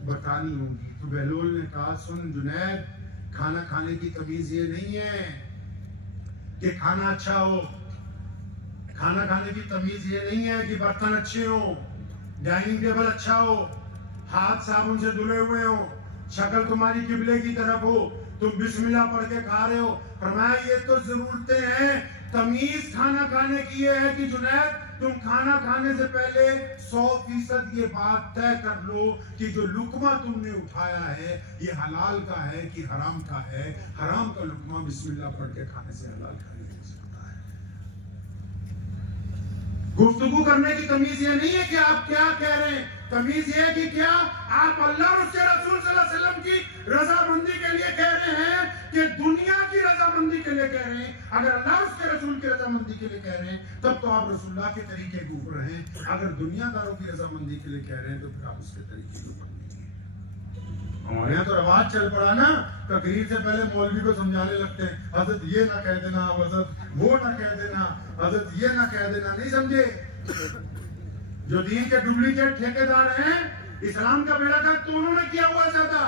बतानी होंगी। तो बहलोल ने कहा सुन जुनैद, खाना खाने की तमीज ये नहीं है कि खाना अच्छा हो, खाना खाने की तमीज ये नहीं है कि बर्तन अच्छे हो, डाइनिंग टेबल अच्छा हो, हाथ साबुन से धुले हुए हो, शक्ल तुम्हारी किबले की तरफ हो, तुम बिस्मिल्लाह पढ़ के खा रहे हो। फरमाया ये तो जरूरतें हैं, तमीज खाना खाने की ये है कि जुनैद तुम खाना खाने से पहले 100% ये बात तय कर लो कि जो लुकमा तुमने उठाया है ये हलाल का है कि हराम का है। हराम का लुकमा बिस्मिल्लाह पढ़ के खाने से हलाल का नहीं हो सकता है। गुफ्तगू करने की तमीज ये नहीं है कि आप क्या कह रहे हैं, तमीज ये है कि क्या आप अल्लाह और उसके रसूल सल्लल्लाहु अलैहि वसल्लम की रजामंदी के लिए कह रहे हैं कि दुनिया की रजामंदी के लिए कह रहे हैं। अगर अल्लाह और उसके रसूल की रजामंदी के लिए कह रहे हैं तब तो आप रसूलुल्लाह के तरीके के ऊपर हैं। अगर दुनियादारों की रजामंदी के लिए कह रहे हैं तो फिर आप उसके तरीके के ऊपर नहीं है। हमारे यहाँ तो रवाज चल पड़ा ना, तकरीर से पहले मौलवी को समझाने लगते हैं, हजरत ये ना कह देना, हजरत वो ना कह देना, हजरत ये ना कह देना। नहीं समझे? जो दीन के डुप्लीकेट ठेकेदार हैं, इस्लाम का बेड़ा गर्क तो उन्होंने किया हुआ ज्यादा।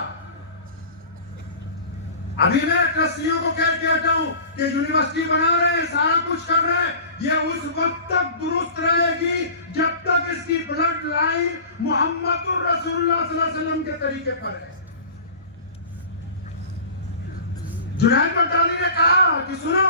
अभी मैं ट्रस्टियों को कह के आता हूं कि यूनिवर्सिटी बना रहे हैं, सारा कुछ कर रहे हैं, ये उस वक्त तक दुरुस्त रहेगी जब तक इसकी ब्लड लाइन मोहम्मदुर रसूलुल्लाह सल्लल्लाहु अलैहि वसल्लम के तरीके पर है। जुनैद बगदादी ने कहा कि सुनो,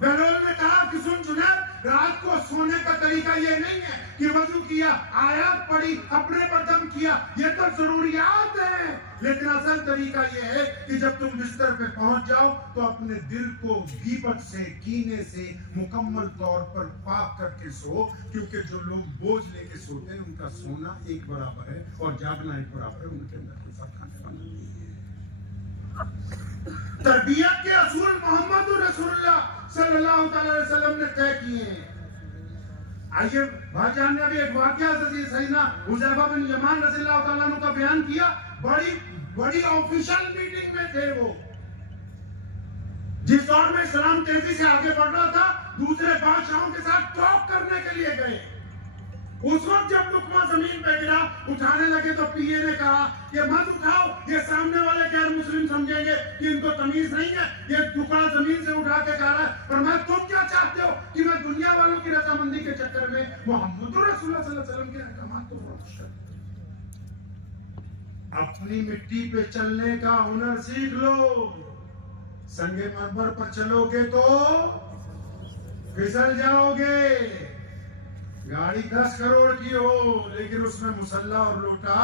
बहलोल ने कहा कि सुन जुनैद, रात को सोने का तरीका ये नहीं है कि वजू किया, आयत पढ़ी, अपने पर दम किया, ये तो जरूरियात है। लेकिन असल तरीका ये है कि जब तुम बिस्तर पे पहुंच जाओ तो अपने दिल को गीबत से, कीने से मुकम्मल तौर पर पाक करके सो, क्योंकि जो लोग बोझ लेके सोते हैं उनका सोना एक बराबर है और जागना एक बराबर है, उनके अंदर कोई फर्क आने वाला नहीं है। तरबियत के असूल मोहम्मद रसूलुल्लाह सल्लल्लाहु अलैहि वसल्लम ने तय किए हैं। आइए भाईजान ने अभी एक वाकया सहीना हुज़ैफा बिन यमान रज़ियल्लाहु तआला अन्हु का बयान किया। बड़ी ऑफिशियल मीटिंग में थे वो, जिस दौर में इस्लाम तेजी से आगे बढ़ रहा था, दूसरे बादशाहों के साथ टॉक करने के लिए गए। उस वक्त जब लुकमा जमीन पे गिरा, उठाने लगे तो पीए ने कहा कि मत उठाओ, ये सामने वाले गैर मुस्लिम समझेंगे कि इनको तमीज नहीं है, ये टुकड़ा जमीन से उठा के खा रहा है। पर मैं, तुम क्या चाहते हो कि मैं दुनिया वालों की रजामंदी के चक्कर में मोहम्मद रसूलुल्लाह सल्लल्लाहु अलैहि वसल्लम के अहकामात को फरोख्त कर? अपनी मिट्टी पे चलने का हुनर सीख लो। संगे मरमर पर चलोगे तो फिसल जाओगे। गाड़ी 10 करोड़ की हो लेकिन उसमें मुसल्ला और लोटा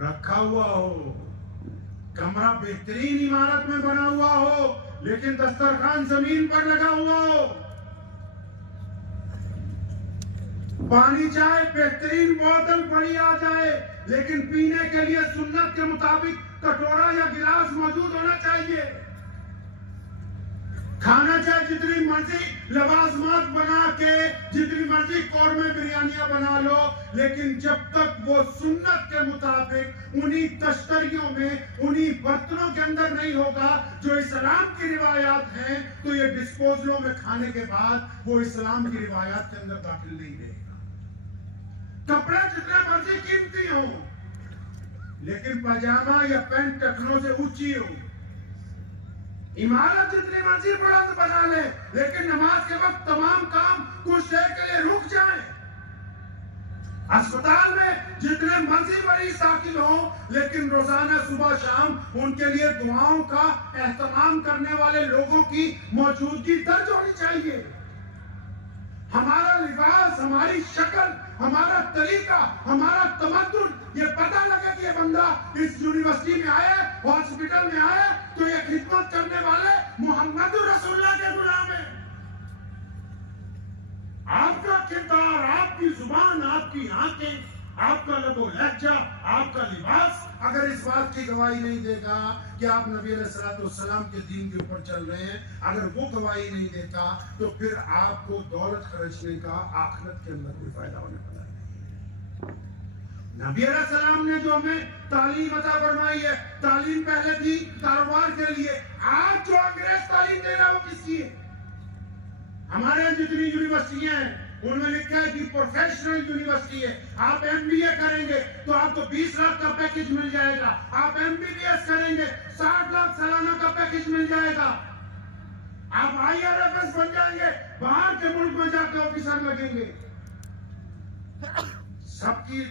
रखा हुआ हो, कमरा बेहतरीन इमारत में बना हुआ हो लेकिन दस्तरखान जमीन पर लगा हुआ हो, पानी चाहे बेहतरीन बोतल पड़ी आ जाए लेकिन पीने के लिए सुन्नत के मुताबिक कटोरा या गिलास मौजूद होना चाहिए। खाना चाहे जितनी मर्जी लवाजमात बना के, जितनी मर्जी कौरमे बिरयानियां बना लो, लेकिन जब तक वो सुन्नत के मुताबिक उन्हीं तश्तरियों में, उन्हीं बर्तनों के अंदर नहीं होगा जो इस्लाम की रिवायात हैं, तो ये डिस्पोजलों में खाने के बाद वो इस्लाम की रिवायात के अंदर दाखिल नहीं रहेगा। कपड़े जितने मर्जी कीमती हो लेकिन पजामा या पैंट टखनों से ऊंची हो, इमारत जितनी मर्जी बड़ा से बना ले लेकिन नमाज के वक्त तमाम काम कुछ देर के लिए रुक जाए। अस्पताल में जितने मर्जी मरीज दाखिल हो लेकिन रोजाना सुबह शाम उनके लिए दुआओं का एहतमाम करने वाले लोगों की मौजूदगी दर्ज होनी चाहिए। हमारा लिबास, हमारी शक्ल, हमारा तरीका, हमारा तमद्दुन, ये पता लगे कि ये बंदा इस यूनिवर्सिटी में आया, हॉस्पिटल में आया तो ये खिदमत करने वाले मोहम्मद रसूलुल्लाह के गुलाम है। आपका किरदार, आपकी जुबान, आपकी आंखें, आपका लबो लहजा, आपका लिबास, अगर इस बात की गवाही नहीं देगा कि आप नबी अलैहिस्सलाम के दीन के ऊपर चल रहे हैं, अगर वो गवाही नहीं देता तो फिर आपको दौलत खर्चने का आखिरत के अंदर कोई फायदा होने वाला नहीं। नबी अलैहिस्सलाम ने जो हमें तालीम अता फरमाई है, तालीम पहले थी कारोबार के लिए, आज जो अंग्रेज तालीम दे रहा है वो किसकी है? हमारे यहाँ जितनी यूनिवर्सिटियां हैं उनमें लिखा है कि प्रोफेशनल यूनिवर्सिटी है। आप एमबीए करेंगे तो आपको 20 लाख का पैकेज मिल जाएगा, आप एमबीबीएस करेंगे 60 लाख सालाना का पैकेज मिल जाएगा, आप आईआरएफएस बन जाएंगे, बाहर के मुल्क में जाकर ऑफिसर लगेंगे। सबकी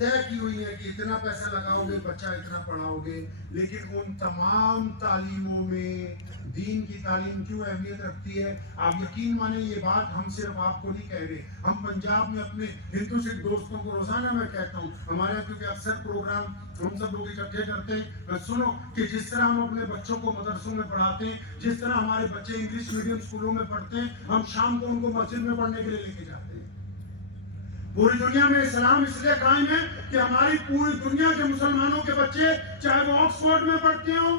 तय की हुई है कि इतना पैसा लगाओगे, बच्चा इतना पढ़ाओगे, लेकिन उन तमाम तालीमों में दीन की तालीम क्यों अहमियत रखती है? आप यकीन माने ये बात हम सिर्फ आपको नहीं कह रहे, हम पंजाब में अपने हिंदू सिख दोस्तों को रोजाना मैं कहता हूँ, हमारे यहाँ क्योंकि अक्सर प्रोग्राम हम सब लोग इकट्ठे करते हैं, मैं सुनो कि जिस तरह हम अपने बच्चों को मदरसों में पढ़ाते हैं, जिस तरह हमारे बच्चे इंग्लिश मीडियम स्कूलों में पढ़ते हैं, हम शाम को उनको मस्जिद में पढ़ने के लिए लेके जाते हैं। पूरी दुनिया में इस्लाम इसलिए कायम है कि हमारी पूरी दुनिया के मुसलमानों के बच्चे, चाहे वो ऑक्सफोर्ड में पढ़ते हो,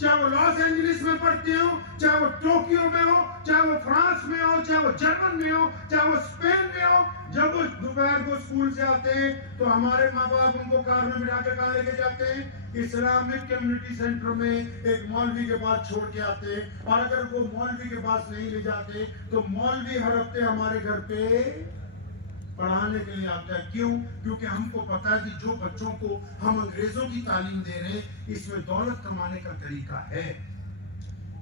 चाहे वो लॉस एंजलिस में पढ़ते हो, चाहे वो टोक्यो में हो, चाहे वो फ्रांस में हो, चाहे वो जर्मन में हो, चाहे वो स्पेन में हो, जब वो दोपहर को स्कूल से आते हैं तो हमारे माँ बाप उनको कार में बिठा के कहाँ लेके जाते हैं? इस्लामिक कम्युनिटी सेंटर में एक मौलवी के पास छोड़ के आते हैं। और अगर वो मौलवी के पास नहीं ले जाते तो मौलवी हर हफ्ते हमारे घर पे पढ़ाने के लिए आता है। क्यों? क्योंकि हमको पता है कि जो बच्चों को हम अंग्रेजों की तालीम दे रहे हैं, इसमें दौलत कमाने का तरीका है,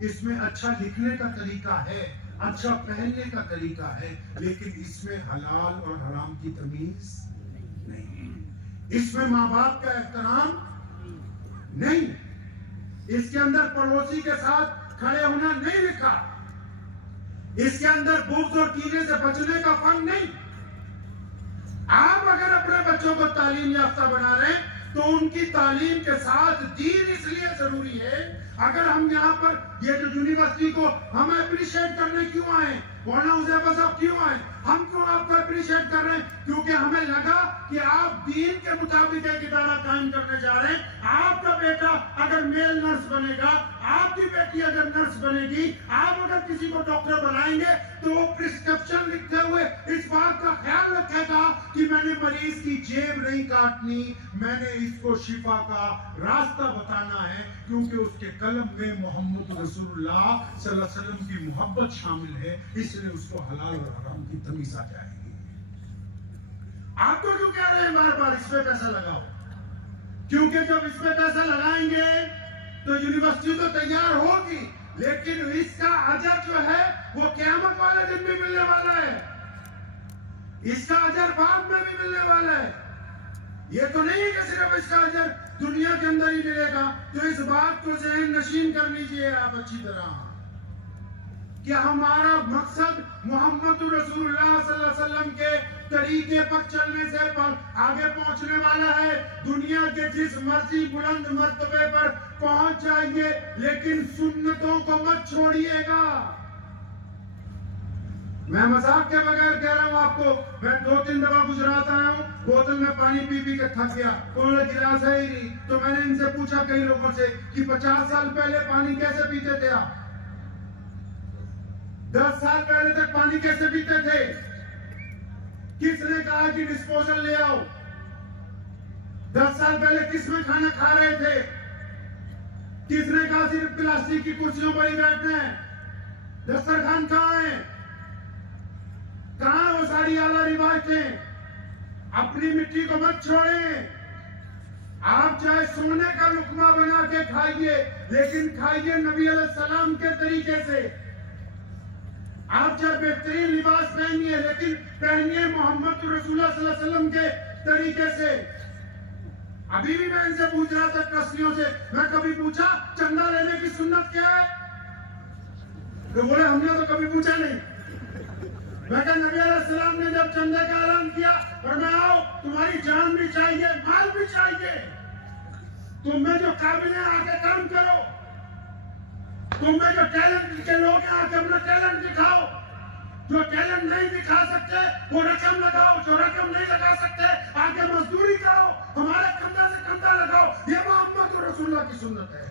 इसमें अच्छा लिखने का तरीका है, अच्छा पहनने का तरीका है, लेकिन इसमें हलाल और हराम की तमीज नहीं, इसमें माँ बाप का एहतराम नहीं, इसके अंदर पड़ोसी के साथ खड़े होना नहीं लिखा, इसके अंदर बुग्ज और कीने से बचने का फन नहीं। आप अगर अपने बच्चों को तालीम याफ्ता बना रहे हैं तो उनकी तालीम के साथ दीन इसलिए जरूरी है। अगर हम यहाँ पर ये जो यूनिवर्सिटी को हम अप्रिशिएट करने क्यों आए, मौलाना हुज़ैफा साहब क्यों आए, हम क्यों आपको अप्रिशिएट कर रहे हैं? क्योंकि हमें लगा कि आप दीन के मुताबिक एक इदारा कायम करने जा रहे हैं। आपका बेटा अगर मेल नर्स बनेगा, आपकी बेटी अगर नर्स बनेगी, आप अगर किसी को डॉक्टर बनाएंगे तो वो प्रिस्क्रिप्शन लिखते हुए इस बात का ख्याल रखेगा कि मैंने मरीज की जेब नहीं काटनी, मैंने इसको शिफा का रास्ता बताना है, क्योंकि उसके कलम में मोहम्मद रसूलुल्लाह सल्लल्लाहु अलैहि वसल्लम की मोहब्बत शामिल है, इसलिए उसको हलाल और हराम की तमीज आ जाएगी। आपको क्यों कह रहे हैं बार बार इस पे पैसा लगाओ? क्योंकि जब इस पे पैसा लगाएंगे तो यूनिवर्सिटी तो तैयार होगी, लेकिन इसका अजर जो है वो क़यामत वाले दिन भी मिलने वाला है, इसका अजर बाद में भी मिलने वाला है। ये तो नहीं कि सिर्फ इसका अजर दुनिया के अंदर ही मिलेगा। तो इस बात को ज़हन नशीन कर लीजिए आप अच्छी तरह कि हमारा मकसद मोहम्मद रसूलुल्लाह सल्लल्लाहु अलैहि वसल्लम के तरीके पर चलने से आगे पहुंचने वाला है। दुनिया के जिस मर्जी बुलंद मर्तबे पर पहुंच जाएंगे, लेकिन सुन्नतों को मत छोड़िएगा। मैं मजाक के बगैर कह रहा हूं आपको, मैं 2-3 दफा गुजरात आया हूं, बोतल में पानी पी पी के थक गया, उन्होंने गिलास है ही नहीं, तो मैंने इनसे पूछा कई लोगों से कि 50 साल पहले पानी कैसे पीते थे आप, 10 साल पहले तक पानी कैसे पीते थे? किसने कहा कि डिस्पोजल ले आओ? 10 साल पहले किसमें खाना खा रहे थे? किसने कहा सिर्फ प्लास्टिक की कुर्सियों पर ही बैठना है? दस्तरखान कहाँ है? कहाँ वो सारी आला रिवायतें? अपनी मिट्टी को मत छोड़ें। आप चाहे सोने का लुकमा बना के खाइए, लेकिन खाइए नबी अलैहिस्सलाम के तरीके से। आप चाहे बेहतरीन लिबास पहनिए, लेकिन पहनिए मोहम्मद रसूलुल्लाह सल्लल्लाहु अलैहि वसल्लम के तरीके से। अभी भी मैं इनसे पूछ रहा था ट्रस्टियों से, मैं कभी पूछा चंदा लेने की सुन्नत क्या है? तो बोले हमने तो कभी पूछा नहीं। मैं कहा नबी अलैहिस्सलाम ने जब चंदे का ऐलान किया, फरमाया आओ तुम्हारी जान भी चाहिए, माल भी चाहिए, तुम में जो काबिल है आके काम करो, तुम में जो टैलेंट के लोग हैं आके अपना टैलेंट दिखाओ, जो टैलेंट नहीं दिखा सकते वो रकम लगाओ, जो रकम नहीं लगा सकते आके मजदूरी करो, हमारे कंधा से कंधा लगाओ। ये रसूलुल्लाह की सुन्नत है,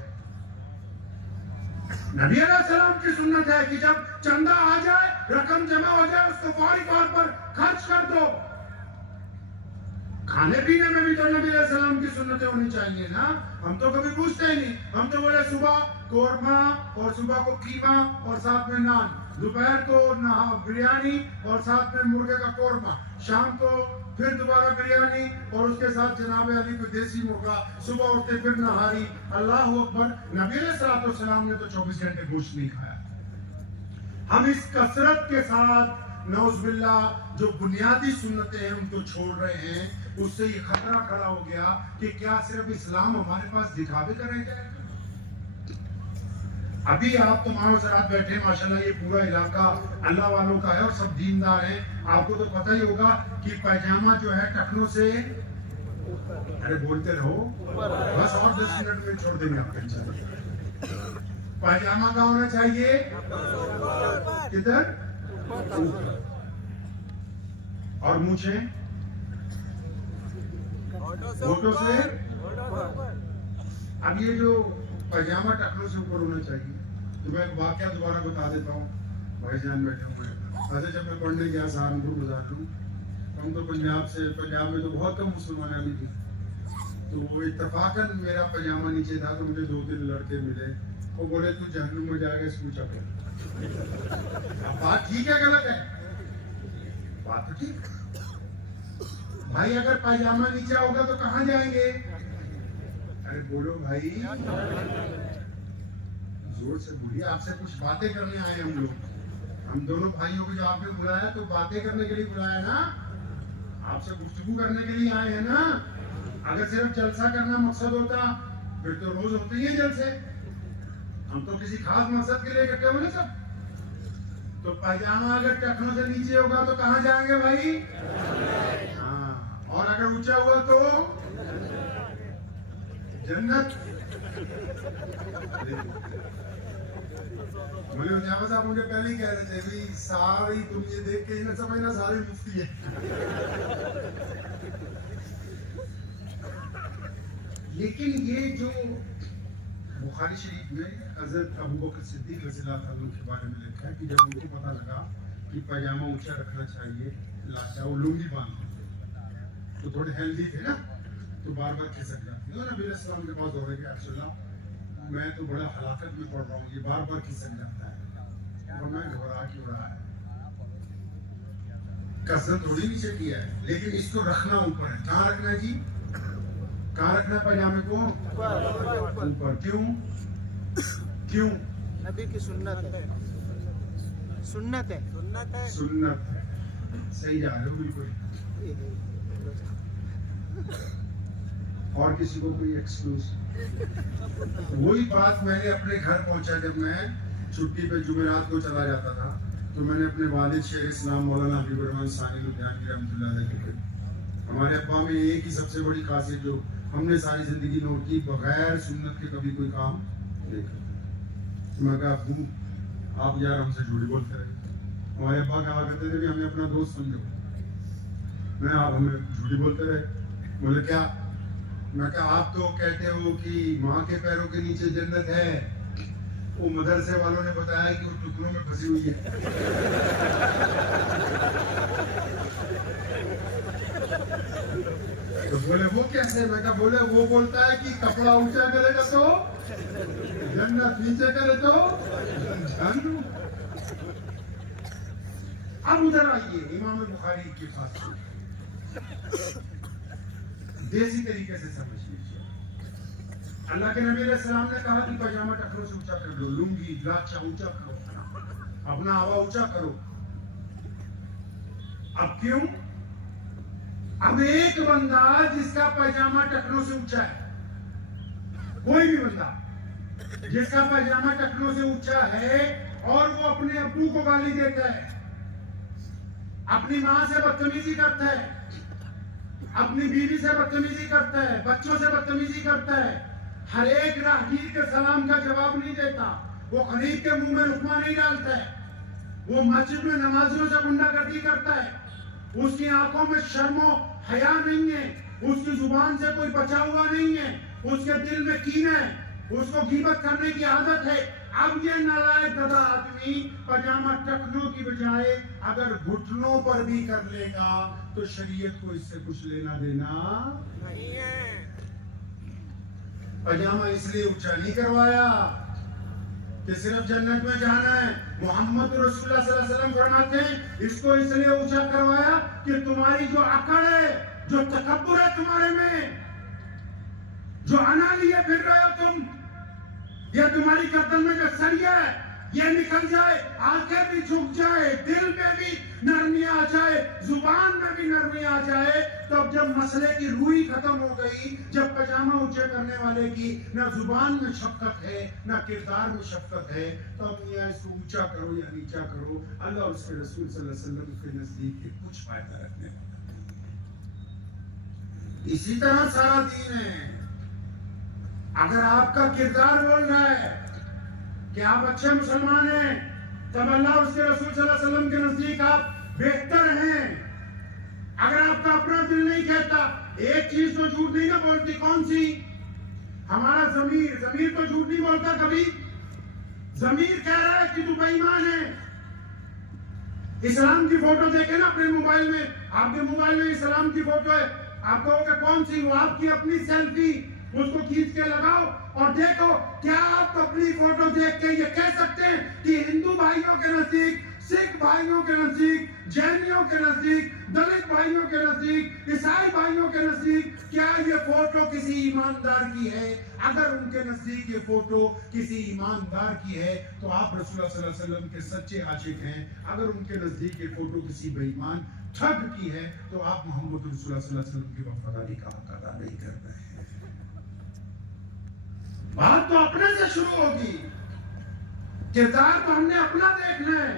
नबी अलैहिस्सलाम की सुन्नत है कि जब चंदा आ जाए, रकम जमा हो जाए, उसको फौरी तौर पर खर्च कर दो। खाने पीने में भी तो नबी अलैहिस्सलाम की सुन्नतें होनी चाहिए ना। हम तो कभी पूछते ही नहीं, हम तो बोले सुबह कोरमा और सुबह को कीमा और साथ में नान, दोपहर को बिरयानी और साथ में मुर्गे का कोरमा, शाम को फिर दोबारा बिरयानी और उसके साथ जनाब अली को देसी मुर्गा, सुबह उठते फिर नहारी। अल्लाह अकबर। नबी अलैहिस्सलाम ने तो 24 घंटे गोश्त नहीं खाया। हम इस कसरत के साथ नौज़बिल्लाह जो बुनियादी सुन्नतें हैं उनको छोड़ रहे हैं। उससे ये खतरा खड़ा हो गया कि क्या सिर्फ इस्लाम हमारे पास दिखावे का रह जाएगा। अभी आप तो मानो सरात बैठे, माशाल्लाह ये पूरा इलाका अल्लाह वालों का है और सब दीनदार हैं। आपको तो पता ही होगा कि पैजामा जो है टखनों से, अरे बोलते रहो बस, और 10 मिनट में छोड़ देंगे आपके इंशाल्लाह। पैजामा का होना चाहिए किधर, और मूछे फोटो से। अब ये जो पैजामा टखनों से ऊपर होना चाहिए। तो मैं एक वाकया दोबारा बता देता हूँ, भाईजान बैठे हुए हैं। अच्छा, जब मैं पढ़ने गया सहारनपुर गुजार लूँ, हम तो पंजाब में तो बहुत कम मुसलमान अभी थे, तो वो इत्तफाकन मेरा पैजामा नीचे था, तो मुझे 2-3 लड़के मिले, वो बोले तू जहन्नुम में जाएगा स्कूल चल। बात ठीक है गलत है? बात तो ठीक भाई, अगर पैजामा नीचे होगा तो कहाँ जाएंगे? अरे बोलो भाई, जोर से बोलिए। आपसे कुछ बातें करने आए हम लोग। हम दोनों भाइयों को जो आपने बुलाया तो बातें करने के लिए बुलाया ना, आपसे गुफ्तगू करने के लिए आए हैं ना। अगर सिर्फ जलसा करना मकसद होता फिर तो रोज होते ही है जलसे। हम तो किसी खास मकसद के लिए इकट्ठे हुए सब। तो पैजामा अगर टखनों से नीचे होगा तो कहाँ जाएंगे भाई? हाँ, और अगर ऊंचा हुआ तो जन्नत। मुझे उजामा साहब मुझे पहले ही कह रहे थे भाई, सारी तुम ये देख के ना समझना सारे मुफ्ती है। लेकिन ये जो बुखारी शरीफ में हजरत अबू बकर सिद्दीक रज़ियल्लाहु अन्हु के बारे में लिखा है कि जब उनको पता लगा कि पैजामा ऊंचा रखना चाहिए, लाचा वो लुंगी बांधते तो थोड़े हेल्दी थे ना, तो बार बार खिसक जाते। नबी अलैहिस्सलाम के पास दौड़े के रसूलल्लाह, मैं तो बड़ा हलाकत में पड़ रहा हूँ, ये बार बार खिसक जाता है, और मैं घबरा क्यों रहा है? कसरत थोड़ी नीचे किया है, लेकिन इसको रखना ऊपर है। कहाँ रखना है जी? कहाँ रखना पैजामे को? ऊपर। क्यों? क्यों? नबी की सुन्नत है, सुन्नत है, सुन्नत है, सुन्नत है। सही जा रहे हो बिल्कुल। और किसी को कोई एक्सक्यूज? वही बात मैंने अपने घर पहुंचा, जब मैं छुट्टी पे जुमेरात को चला जाता था, तो मैंने अपने वालिद शेख इस्लाम मौलाना हबीबुर रहमान सानी लुधियानवी रहमतुल्लाह अलैह के, हमारे अब्बा में एक ही सबसे बड़ी खासियत जो हमने सारी जिंदगी नोट की, बगैर सुन्नत के कभी कोई काम नहीं करते। मैं कहा आप यार हमसे झूठी बोलते रहे। हमारे अब्बा कहा करते थे कि हमें अपना दोस्त समझो। मैं आप हमें झूठी बोलते रहे। बोले क्या? मैं कहा आप तो कहते हो कि माँ के पैरों के नीचे जन्नत है, वो मदरसे वालों ने बताया कि वो टुकड़ों में फंसी हुई है। तो बोले वो कैसे? मैं कहा बोले वो बोलता है कि कपड़ा ऊंचा करेगा तो जन्नत, नीचे करे तो जहन्नुम। अब उधर आइए इमाम बुखारी के पास, देसी तरीके से समझ लीजिए। अल्लाह के नबी अलैहिस्सलाम ने कहा कि पैजामा टखनों से ऊंचा कर लो, लुंगी लाचा ऊंचा करो, अपना हवा ऊंचा करो। अब क्यों? अब एक बंदा जिसका पैजामा टखनों से ऊंचा है, कोई भी बंदा जिसका पैजामा टखनों से ऊंचा है और वो अपने अब्बू को गाली देता है, अपनी मां से बदतमीजी करता है, अपनी बीवी से बदतमीजी करता है, बच्चों से बदतमीजी करता है, हर एक राहगीर के सलाम का जवाब नहीं देता, वो गरीब के मुंह में रुकमा नहीं डालता है, वो मस्जिद में नमाजियों से गुंडागर्दी करता है, उसकी आंखों में शर्मो हया नहीं है, उसकी जुबान से कोई बचा हुआ नहीं है, उसके दिल में कीन है, उसको गीबत करने की आदत है। अब ये नालायक गधा आदमी पजामा टखनों की बजाय अगर घुटनों पर भी कर लेगा तो शरीयत को इससे कुछ लेना देना नहीं है। पजामा इसलिए ऊंचा नहीं करवाया कि सिर्फ जन्नत में जाना है। मोहम्मद रसूलुल्लाह सल्लल्लाहु अलैहि वसल्लम फरमाते हैं इसको इसलिए ऊंचा करवाया कि तुम्हारी जो अकड़ है, जो तकब्बुर है तुम्हारे में, जो अना लिए फिर रहे हो तुम, ये तुम्हारी गर्दन में जो सरिया है ये निकल जाए, आंखें भी झुक जाए, दिल में भी नरमी आ जाए, जुबान में भी नरमी आ जाए। तो अब जब मसले की रूही खत्म हो गई, जब पजामा ऊंचे करने वाले की ना जुबान में शफकत है ना किरदार में शफकत है, तो अब ये इसको ऊंचा करो या नीचा करो, अल्लाह और उसके रसूल सल्लल्लाहु अलैहि वसल्लम के नजदीक कुछ फायदा रखने वाला नहीं। इसी तरह सारा दीन है। अगर आपका किरदार बोल रहा है कि आप अच्छे मुसलमान हैं, तब अल्लाह उसके रसूल सल्लल्लाहु अलैहि वसल्लम के नजदीक आप बेहतर हैं। अगर आपका अपना दिल नहीं कहता, एक चीज तो झूठ नहीं ना बोलती, कौन सी? हमारा जमीर। जमीर तो झूठ नहीं बोलता कभी। जमीर कह रहा है कि तू बेईमान है। इस्लाम की फोटो देखे ना अपने मोबाइल में, आपके मोबाइल में इस्लाम की फोटो है, आप कहोगे कौन सी? वो आपकी अपनी सेल्फी, उसको खींच के लगाओ और देखो, क्या आप अपनी फोटो देख के ये कह सकते हैं कि हिंदू भाइयों के नजदीक, सिख भाइयों के नजदीक, जैनियों के नजदीक, दलित भाइयों के नजदीक, ईसाई भाइयों के नजदीक क्या ये फोटो किसी ईमानदार की है? अगर उनके नजदीक ये फोटो किसी ईमानदार की है तो आप रसूलुल्लाह सल्लल्लाहु अलैहि वसल्लम के सच्चे आशिक हैं। अगर उनके नजदीक ये फोटो किसी बेईमान ठग की है तो आप मोहम्मद रसूलुल्लाह सल्लल्लाहु अलैहि वसल्लम की वफादारी का हक अदा नहीं कर रहे हैं। बात तो अपने से शुरू होगी, किरदार तो हमने अपना देखना है,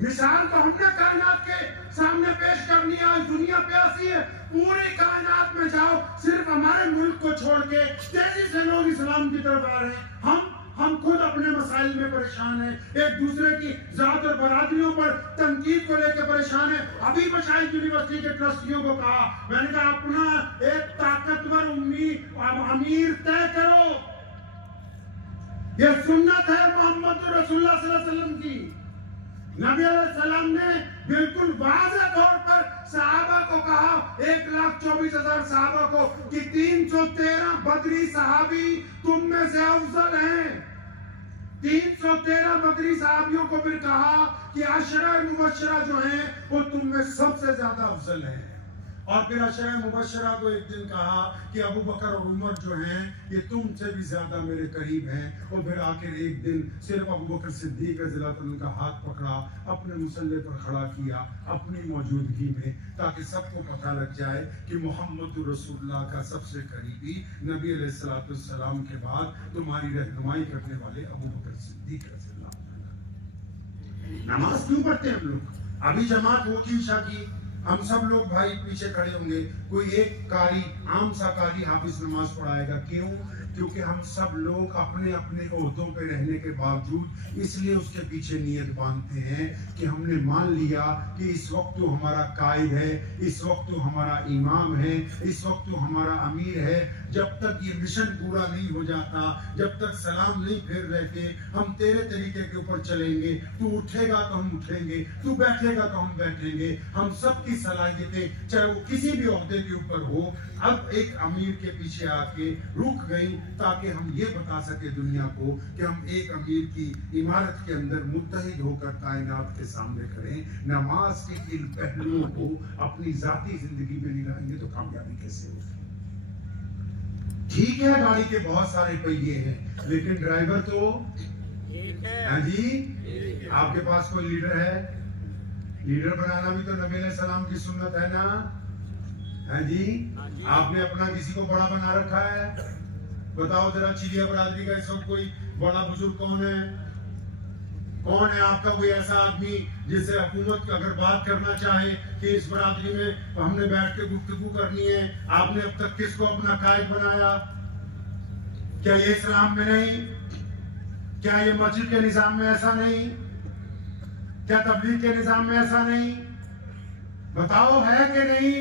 मिसाल तो हमने कायनात के सामने पेश करनी है। दुनिया प्यासी है, पूरी कायनात में जाओ, सिर्फ हमारे मुल्क को छोड़ के तेजी से लोग इस्लाम की तरफ आ रहे हैं। हम खुद अपने मसाइल में परेशान हैं, एक दूसरे की जात और बरादरियों पर तनकीद को लेकर परेशान है। अभी मशाइख यूनिवर्सिटी के ट्रस्टियों को कहा, मैंने कहा अपना एक ताकतवर अमीर तय करो। यह सुन्नत है मोहम्मद रसूलुल्लाह सल्लल्लाहु अलैहि वसल्लम की। नबी अलैहिस्सलाम ने बिल्कुल वाज़ेह तौर पर सहाबा को कहा, 1,24,000 सहाबा को, कि 313 बदरी सहाबी तुम में से अफजल हैं। 313 बदरी सहाबियों को फिर कहा कि अशरा मुबशरा जो हैं वो तुम में सबसे ज्यादा अफजल हैं। और फिर अशरा मुबशरा को एक दिन कहा कि अबू बकर और उमर जो हैं ये तुमसे भी ज्यादा मेरे करीब हैं। और फिर आखिर एक दिन सिर्फ अबू बकर सिद्दीक रज़ियल्लाहु अन्हु उनका हाथ पकड़ा, अपने मुसल्ले पर खड़ा किया अपनी मौजूदगी में, ताकि सबको पता लग जाए कि मोहम्मद रसूलुल्लाह का सबसे करीबी नबी अलैहिस्सलाम के बाद तुम्हारी रहनुमाई करने वाले अबू बकर सिद्दीक रज़ियल्लाहु अन्हु। नमाज क्यों पढ़ते हैं हम लोग? अभी जमात होगी ईशा की, हम सब लोग भाई पीछे खड़े होंगे, कोई एक कारी, आम सा कारी हाफिज नमाज पढ़ाएगा। क्यों? क्योंकि हम सब लोग अपने अपने ओहदों पे रहने के बावजूद इसलिए उसके पीछे नियत बांधते हैं कि हमने मान लिया कि इस वक्त तो हमारा कायद है, इस वक्त तो हमारा इमाम है, इस वक्त तो हमारा अमीर है। जब तक ये मिशन पूरा नहीं हो जाता, जब तक सलाम नहीं फेर रहते, हम तेरे तरीके के ऊपर चलेंगे। तू उठेगा तो हम उठेंगे, तू बैठेगा तो हम बैठेंगे। हम सबकी सलाहियतें चाहे वो किसी भी ओहदे के ऊपर हो, अब एक अमीर के पीछे आके रुक गई, ताकि हम ये बता सके दुनिया को कि हम एक अमीर की इमारत के अंदर मुत्तहिद होकर कायनात के सामने खड़े। नमाज के इन पहलुओं को अपनी जाती जिंदगी में नहीं लाएंगे तो कामयाबी कैसे होगी? ठीक है, गाड़ी के बहुत सारे पहिए हैं, लेकिन ड्राइवर तो हाँ जी। आपके पास कोई लीडर है? लीडर बनाना भी तो नबी अलैहि सलाम की सुन्नत है ना? हाँ जी। आपने अपना किसी को बड़ा बना रखा है? बताओ जरा, चिड़िया बरादरी का इस वक्त कोई बड़ा बुजुर्ग कौन है? कौन है आपका कोई ऐसा आदमी जिससे हुकूमत अगर बात करना चाहे कि इस बरादरी में हमने बैठ के गुफ्तगू करनी है, आपने अब तक किसको अपना कायद बनाया? क्या ये इस्लाम में नहीं? क्या ये मस्जिद के निजाम में ऐसा नहीं? क्या तबलीग के निजाम में ऐसा नहीं? बताओ, है कि नहीं?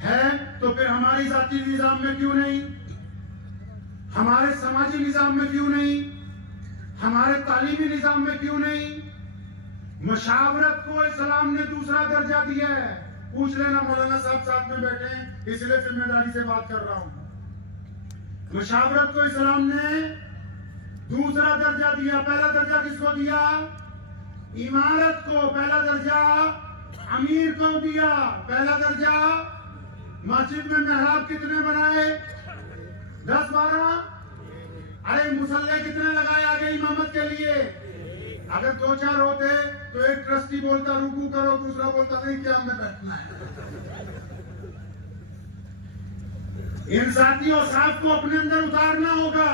है तो फिर हमारी जाती निजाम में क्यों नहीं? हमारे समाजी निजाम में क्यों नहीं? हमारे तालीमी निजाम में क्यों नहीं? मशावरत को इस्लाम ने दूसरा दर्जा दिया है। पूछ लेना, मौलाना साहब साथ में बैठे हैं, इसलिए जिम्मेदारी से बात कर रहा हूं। मशावरत को इस्लाम ने दूसरा दर्जा दिया। पहला दर्जा किसको दिया? इमारत को। पहला दर्जा अमीर को दिया। पहला दर्जा मस्जिद में मेहराब कितने बनाए? 10-12। अरे मुसल्ले कितने लगाए आगे इमामत के लिए? अगर 2-4 होते तो एक ट्रस्टी बोलता रुकू करो, दूसरा बोलता नहीं क्या हमें बैठना है। इन साथियों साहब को अपने अंदर उतारना होगा।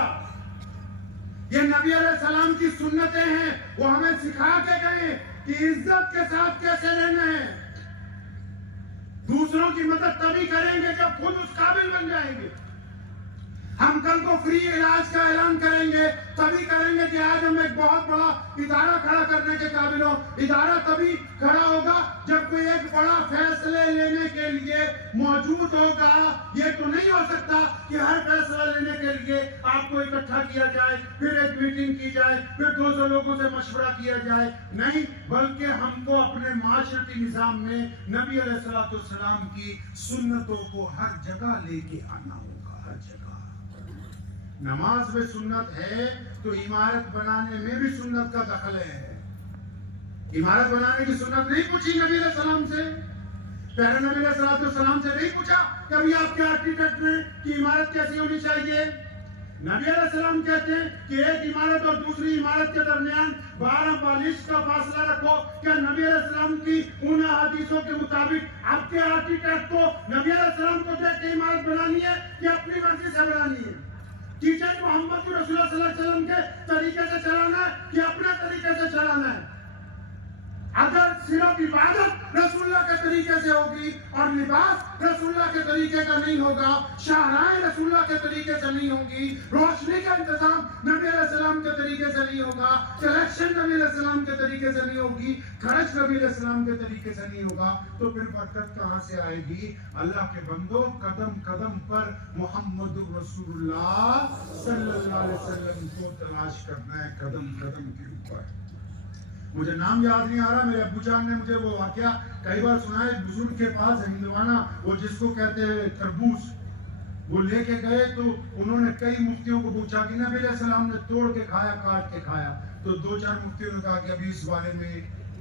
ये नबी अलैहिस्सलाम की सुन्नतें हैं, वो हमें सिखा के गए कि इज्जत के साथ कैसे रहना है। दूसरों की मदद तभी करेंगे जब खुद उस काबिल बन जाएंगे। हम कल को फ्री इलाज का ऐलान करेंगे, तभी करेंगे कि आज हम एक बहुत बड़ा इदारा खड़ा करने के काबिल हो। इदारा तभी खड़ा होगा जब कोई एक बड़ा फैसले लेने के लिए मौजूद होगा। ये तो नहीं हो सकता कि हर फैसला लेने के लिए आपको इकट्ठा किया जाए, फिर एक मीटिंग की जाए, फिर 200 लोगों से मशवरा किया जाए। नहीं, बल्कि हमको अपने माशरती निजाम में नबी अलैहिस्सलाम की सुन्नतों को हर जगह लेके आना होगा, हर जगह। नमाज में सुन्नत है तो इमारत बनाने में भी सुन्नत का दखल है। इमारत बनाने की सुन्नत नहीं पूछी नबी अलैहिस्सलाम से, प्यारे नबी अलैहिस्सलाम से नहीं पूछा कभी आपके आर्किटेक्ट ने कि इमारत कैसी होनी चाहिए। नबी अलैहिस्सलाम कहते हैं कि एक इमारत और दूसरी इमारत के दरमियान 12 बालिश का फासला रखो। क्या नबी अलैहिस्सलाम की उन हदीसों के मुताबिक आपके आर्किटेक्ट को नबी अलैहिस्सलाम को देख के इमारत बनानी है कि अपनी मर्जी से बनानी है? टीचर मोहम्मद रसूलुल्लाह सल्लल्लाहु अलैहि वसल्लम के तरीके से चलाना है कि अपने तरीके से चलाना है? अगर सिर्फ इबादत रसूलुल्लाह के तरीके से होगी और लिबास रसूलुल्लाह के तरीके का नहीं होगा, शाहराएं रसूलुल्लाह के तरीके से नहीं होगी, रोशनी का इंतजाम नबी अलैहिस्सलाम के तरीके से नहीं होगा, कलेक्शन नबी अलैहिस्सलाम के तरीके से नहीं होगी, खर्च नबी अलैहिस्सलाम के तरीके से नहीं होगा, तो फिर बरकत कहां से आएगी? अल्लाह के बंदो, कदम कदम पर मोहम्मद रसूलुल्लाह सल्लल्लाहु अलैहि वसल्लम को तलाश करना है, कदम कदम के ऊपर। मुझे नाम याद नहीं आ रहा, मेरे अब्बू जान ने मुझे वो वाकया कई बार सुना है। बुजुर्ग के पास हिंदवाना, वो जिसको कहते हैं तरबूज, वो लेके गए तो उन्होंने कई मुफ्तियों को पूछा कि नबी अलैहिस्सलाम ने तोड़ के खाया, काट के खाया? तो 2-4 मुफ्तियों ने कहा कि अभी इस बारे में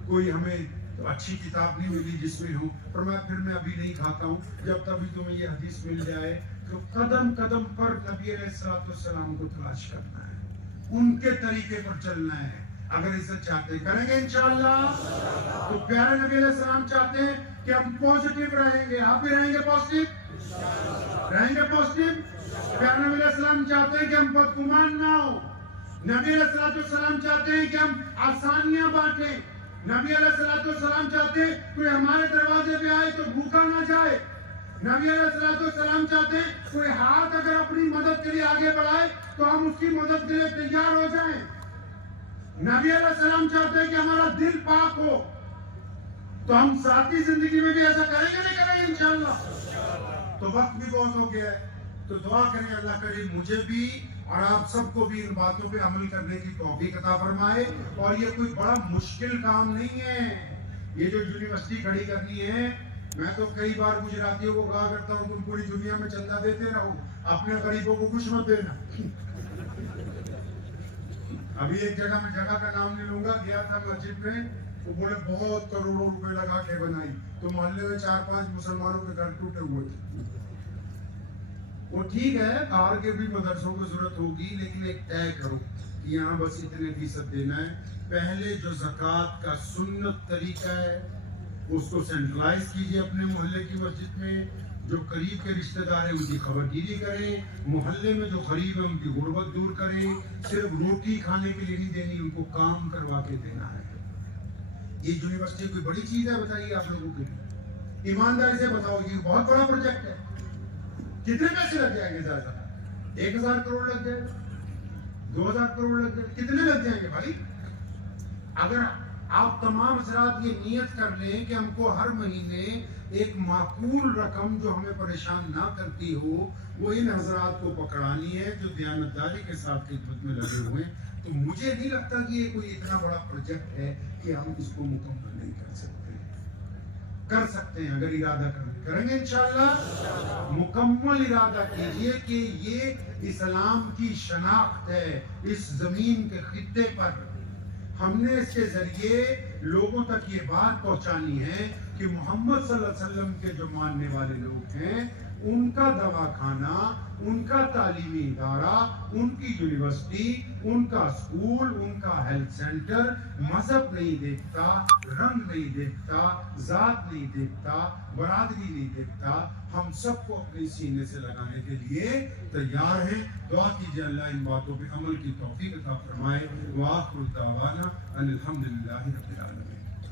कोई हमें अच्छी किताब नहीं मिली जिसमें हो, पर मैं अभी नहीं खाता हूँ, जब तभी तुम्हें ये हदीस मिल जाए। तो कदम कदम पर नबी अलैहिस्सलाम को तलाश करना है, उनके तरीके पर चलना है। अगर इसे चाहते करेंगे इंशाअल्लाह। तो प्यारे नबी अलैहिस्सलाम चाहते हैं कि हम पॉजिटिव रहेंगे। आप भी रहेंगे पॉजिटिव? रहेंगे पॉजिटिव? प्यारे नबी अलैहिस्सलाम चाहते हैं कि हम बदगुमान ना हो। नबी अलैहिस्सलाम चाहते हैं कि हम आसानियां बांटें। नबी अलैहिस्सलाम चाहते हैं कोई हमारे दरवाजे पे आए तो भूखा ना जाए। नबी अलैहिस्सलाम चाहते हैं कोई हाथ अगर अपनी मदद के लिए आगे बढ़ाए तो हम उसकी मदद के लिए तैयार हो जाएं। नबी अलैहिस्सलाम चाहते हैं कि हमारा दिल पाक हो। तो हम साथी जिंदगी में भी ऐसा करेंगे, नहीं करेंगे इंशाअल्लाह। तो वक्त भी बहुत हो गया है, तो दुआ करें अल्लाह करीम मुझे भी और आप सबको भी इन बातों पे अमल करने की तौफीक अता फरमाए। और ये कोई बड़ा मुश्किल काम नहीं है, ये जो यूनिवर्सिटी खड़ी करनी है। मैं तो कई बार गुजरातियों को कहा करता हूँ, तुम पूरी दुनिया में चंदा देते रहो, अपने गरीबों को कुछ मत देना। अभी एक जगह, मैं जगह का नाम नहीं लूंगा, गया था मस्जिद में, तो बोले बहुत करोड़ों रुपए लगा के बनाई, तो मोहल्ले में 4-5 मुसलमानों के घर टूटे हुए थे। वो ठीक है, बाहर के भी मदरसों को जरूरत होगी, लेकिन एक तय करो कि यहाँ बस इतने फीसद देना है। पहले जो ज़कात का सुन्नत तरीका है उसको सेंट्रलाइज कीजिए अपने मोहल्ले की मस्जिद में। जो करीब के रिश्तेदार हैं उनकी खबरगिरी करें, मोहल्ले में जो गरीब है उनकी गुर्बत दूर करें। सिर्फ रोटी खाने के लिए नहीं देनी, उनको काम करवा के देना है। ये यूनिवर्सिटी कोई बड़ी चीज है? बताइए आप लोगों के लिए, ईमानदारी से बताओ, ये बहुत बड़ा प्रोजेक्ट है। कितने पैसे लग जाएंगे? ज्यादा 1000 करोड़ लग जाए, 2000 करोड़ लग जाए, कितने लग जाएंगे भाई? अगर आप तमाम हजरात ये नियत कर लें कि हमको हर महीने एक माकूल रकम जो हमें परेशान ना करती हो वो इन हजरात को पकड़ानी है जो दयानतदारी के साथ खिदमत में लगे हुए हैं। तो मुझे नहीं लगता कि ये कोई इतना बड़ा प्रोजेक्ट है कि हम इसको मुकम्मल नहीं कर सकते हैं। अगर इरादा करेंगे इंशाअल्लाह मुकम्मल इरादा कीजिए कि ये इस्लाम की शनाख्त है इस जमीन के खित्ते पर। हमने इसके जरिए लोगों तक ये बात पहुंचानी है कि मोहम्मद सल्लल्लाहु अलैहि वसल्लम के जो मानने वाले लोग हैं उनका दवाखाना, उनका तालीमी इदारा, उनकी यूनिवर्सिटी, उनका स्कूल, उनका हेल्थ सेंटर मजहब नहीं देखता, रंग नहीं देखता, जात नहीं देखता, बरादरी नहीं देखता। हम सबको अपने सीने से लगाने के लिए तैयार हैं। दुआ कीजिए अल्लाह इन बातों पे अमल की तौफीक अता फरमाए। व आखिर दावाना अनिल हम्दुलिल्लाहि रब्बिल आलमीन।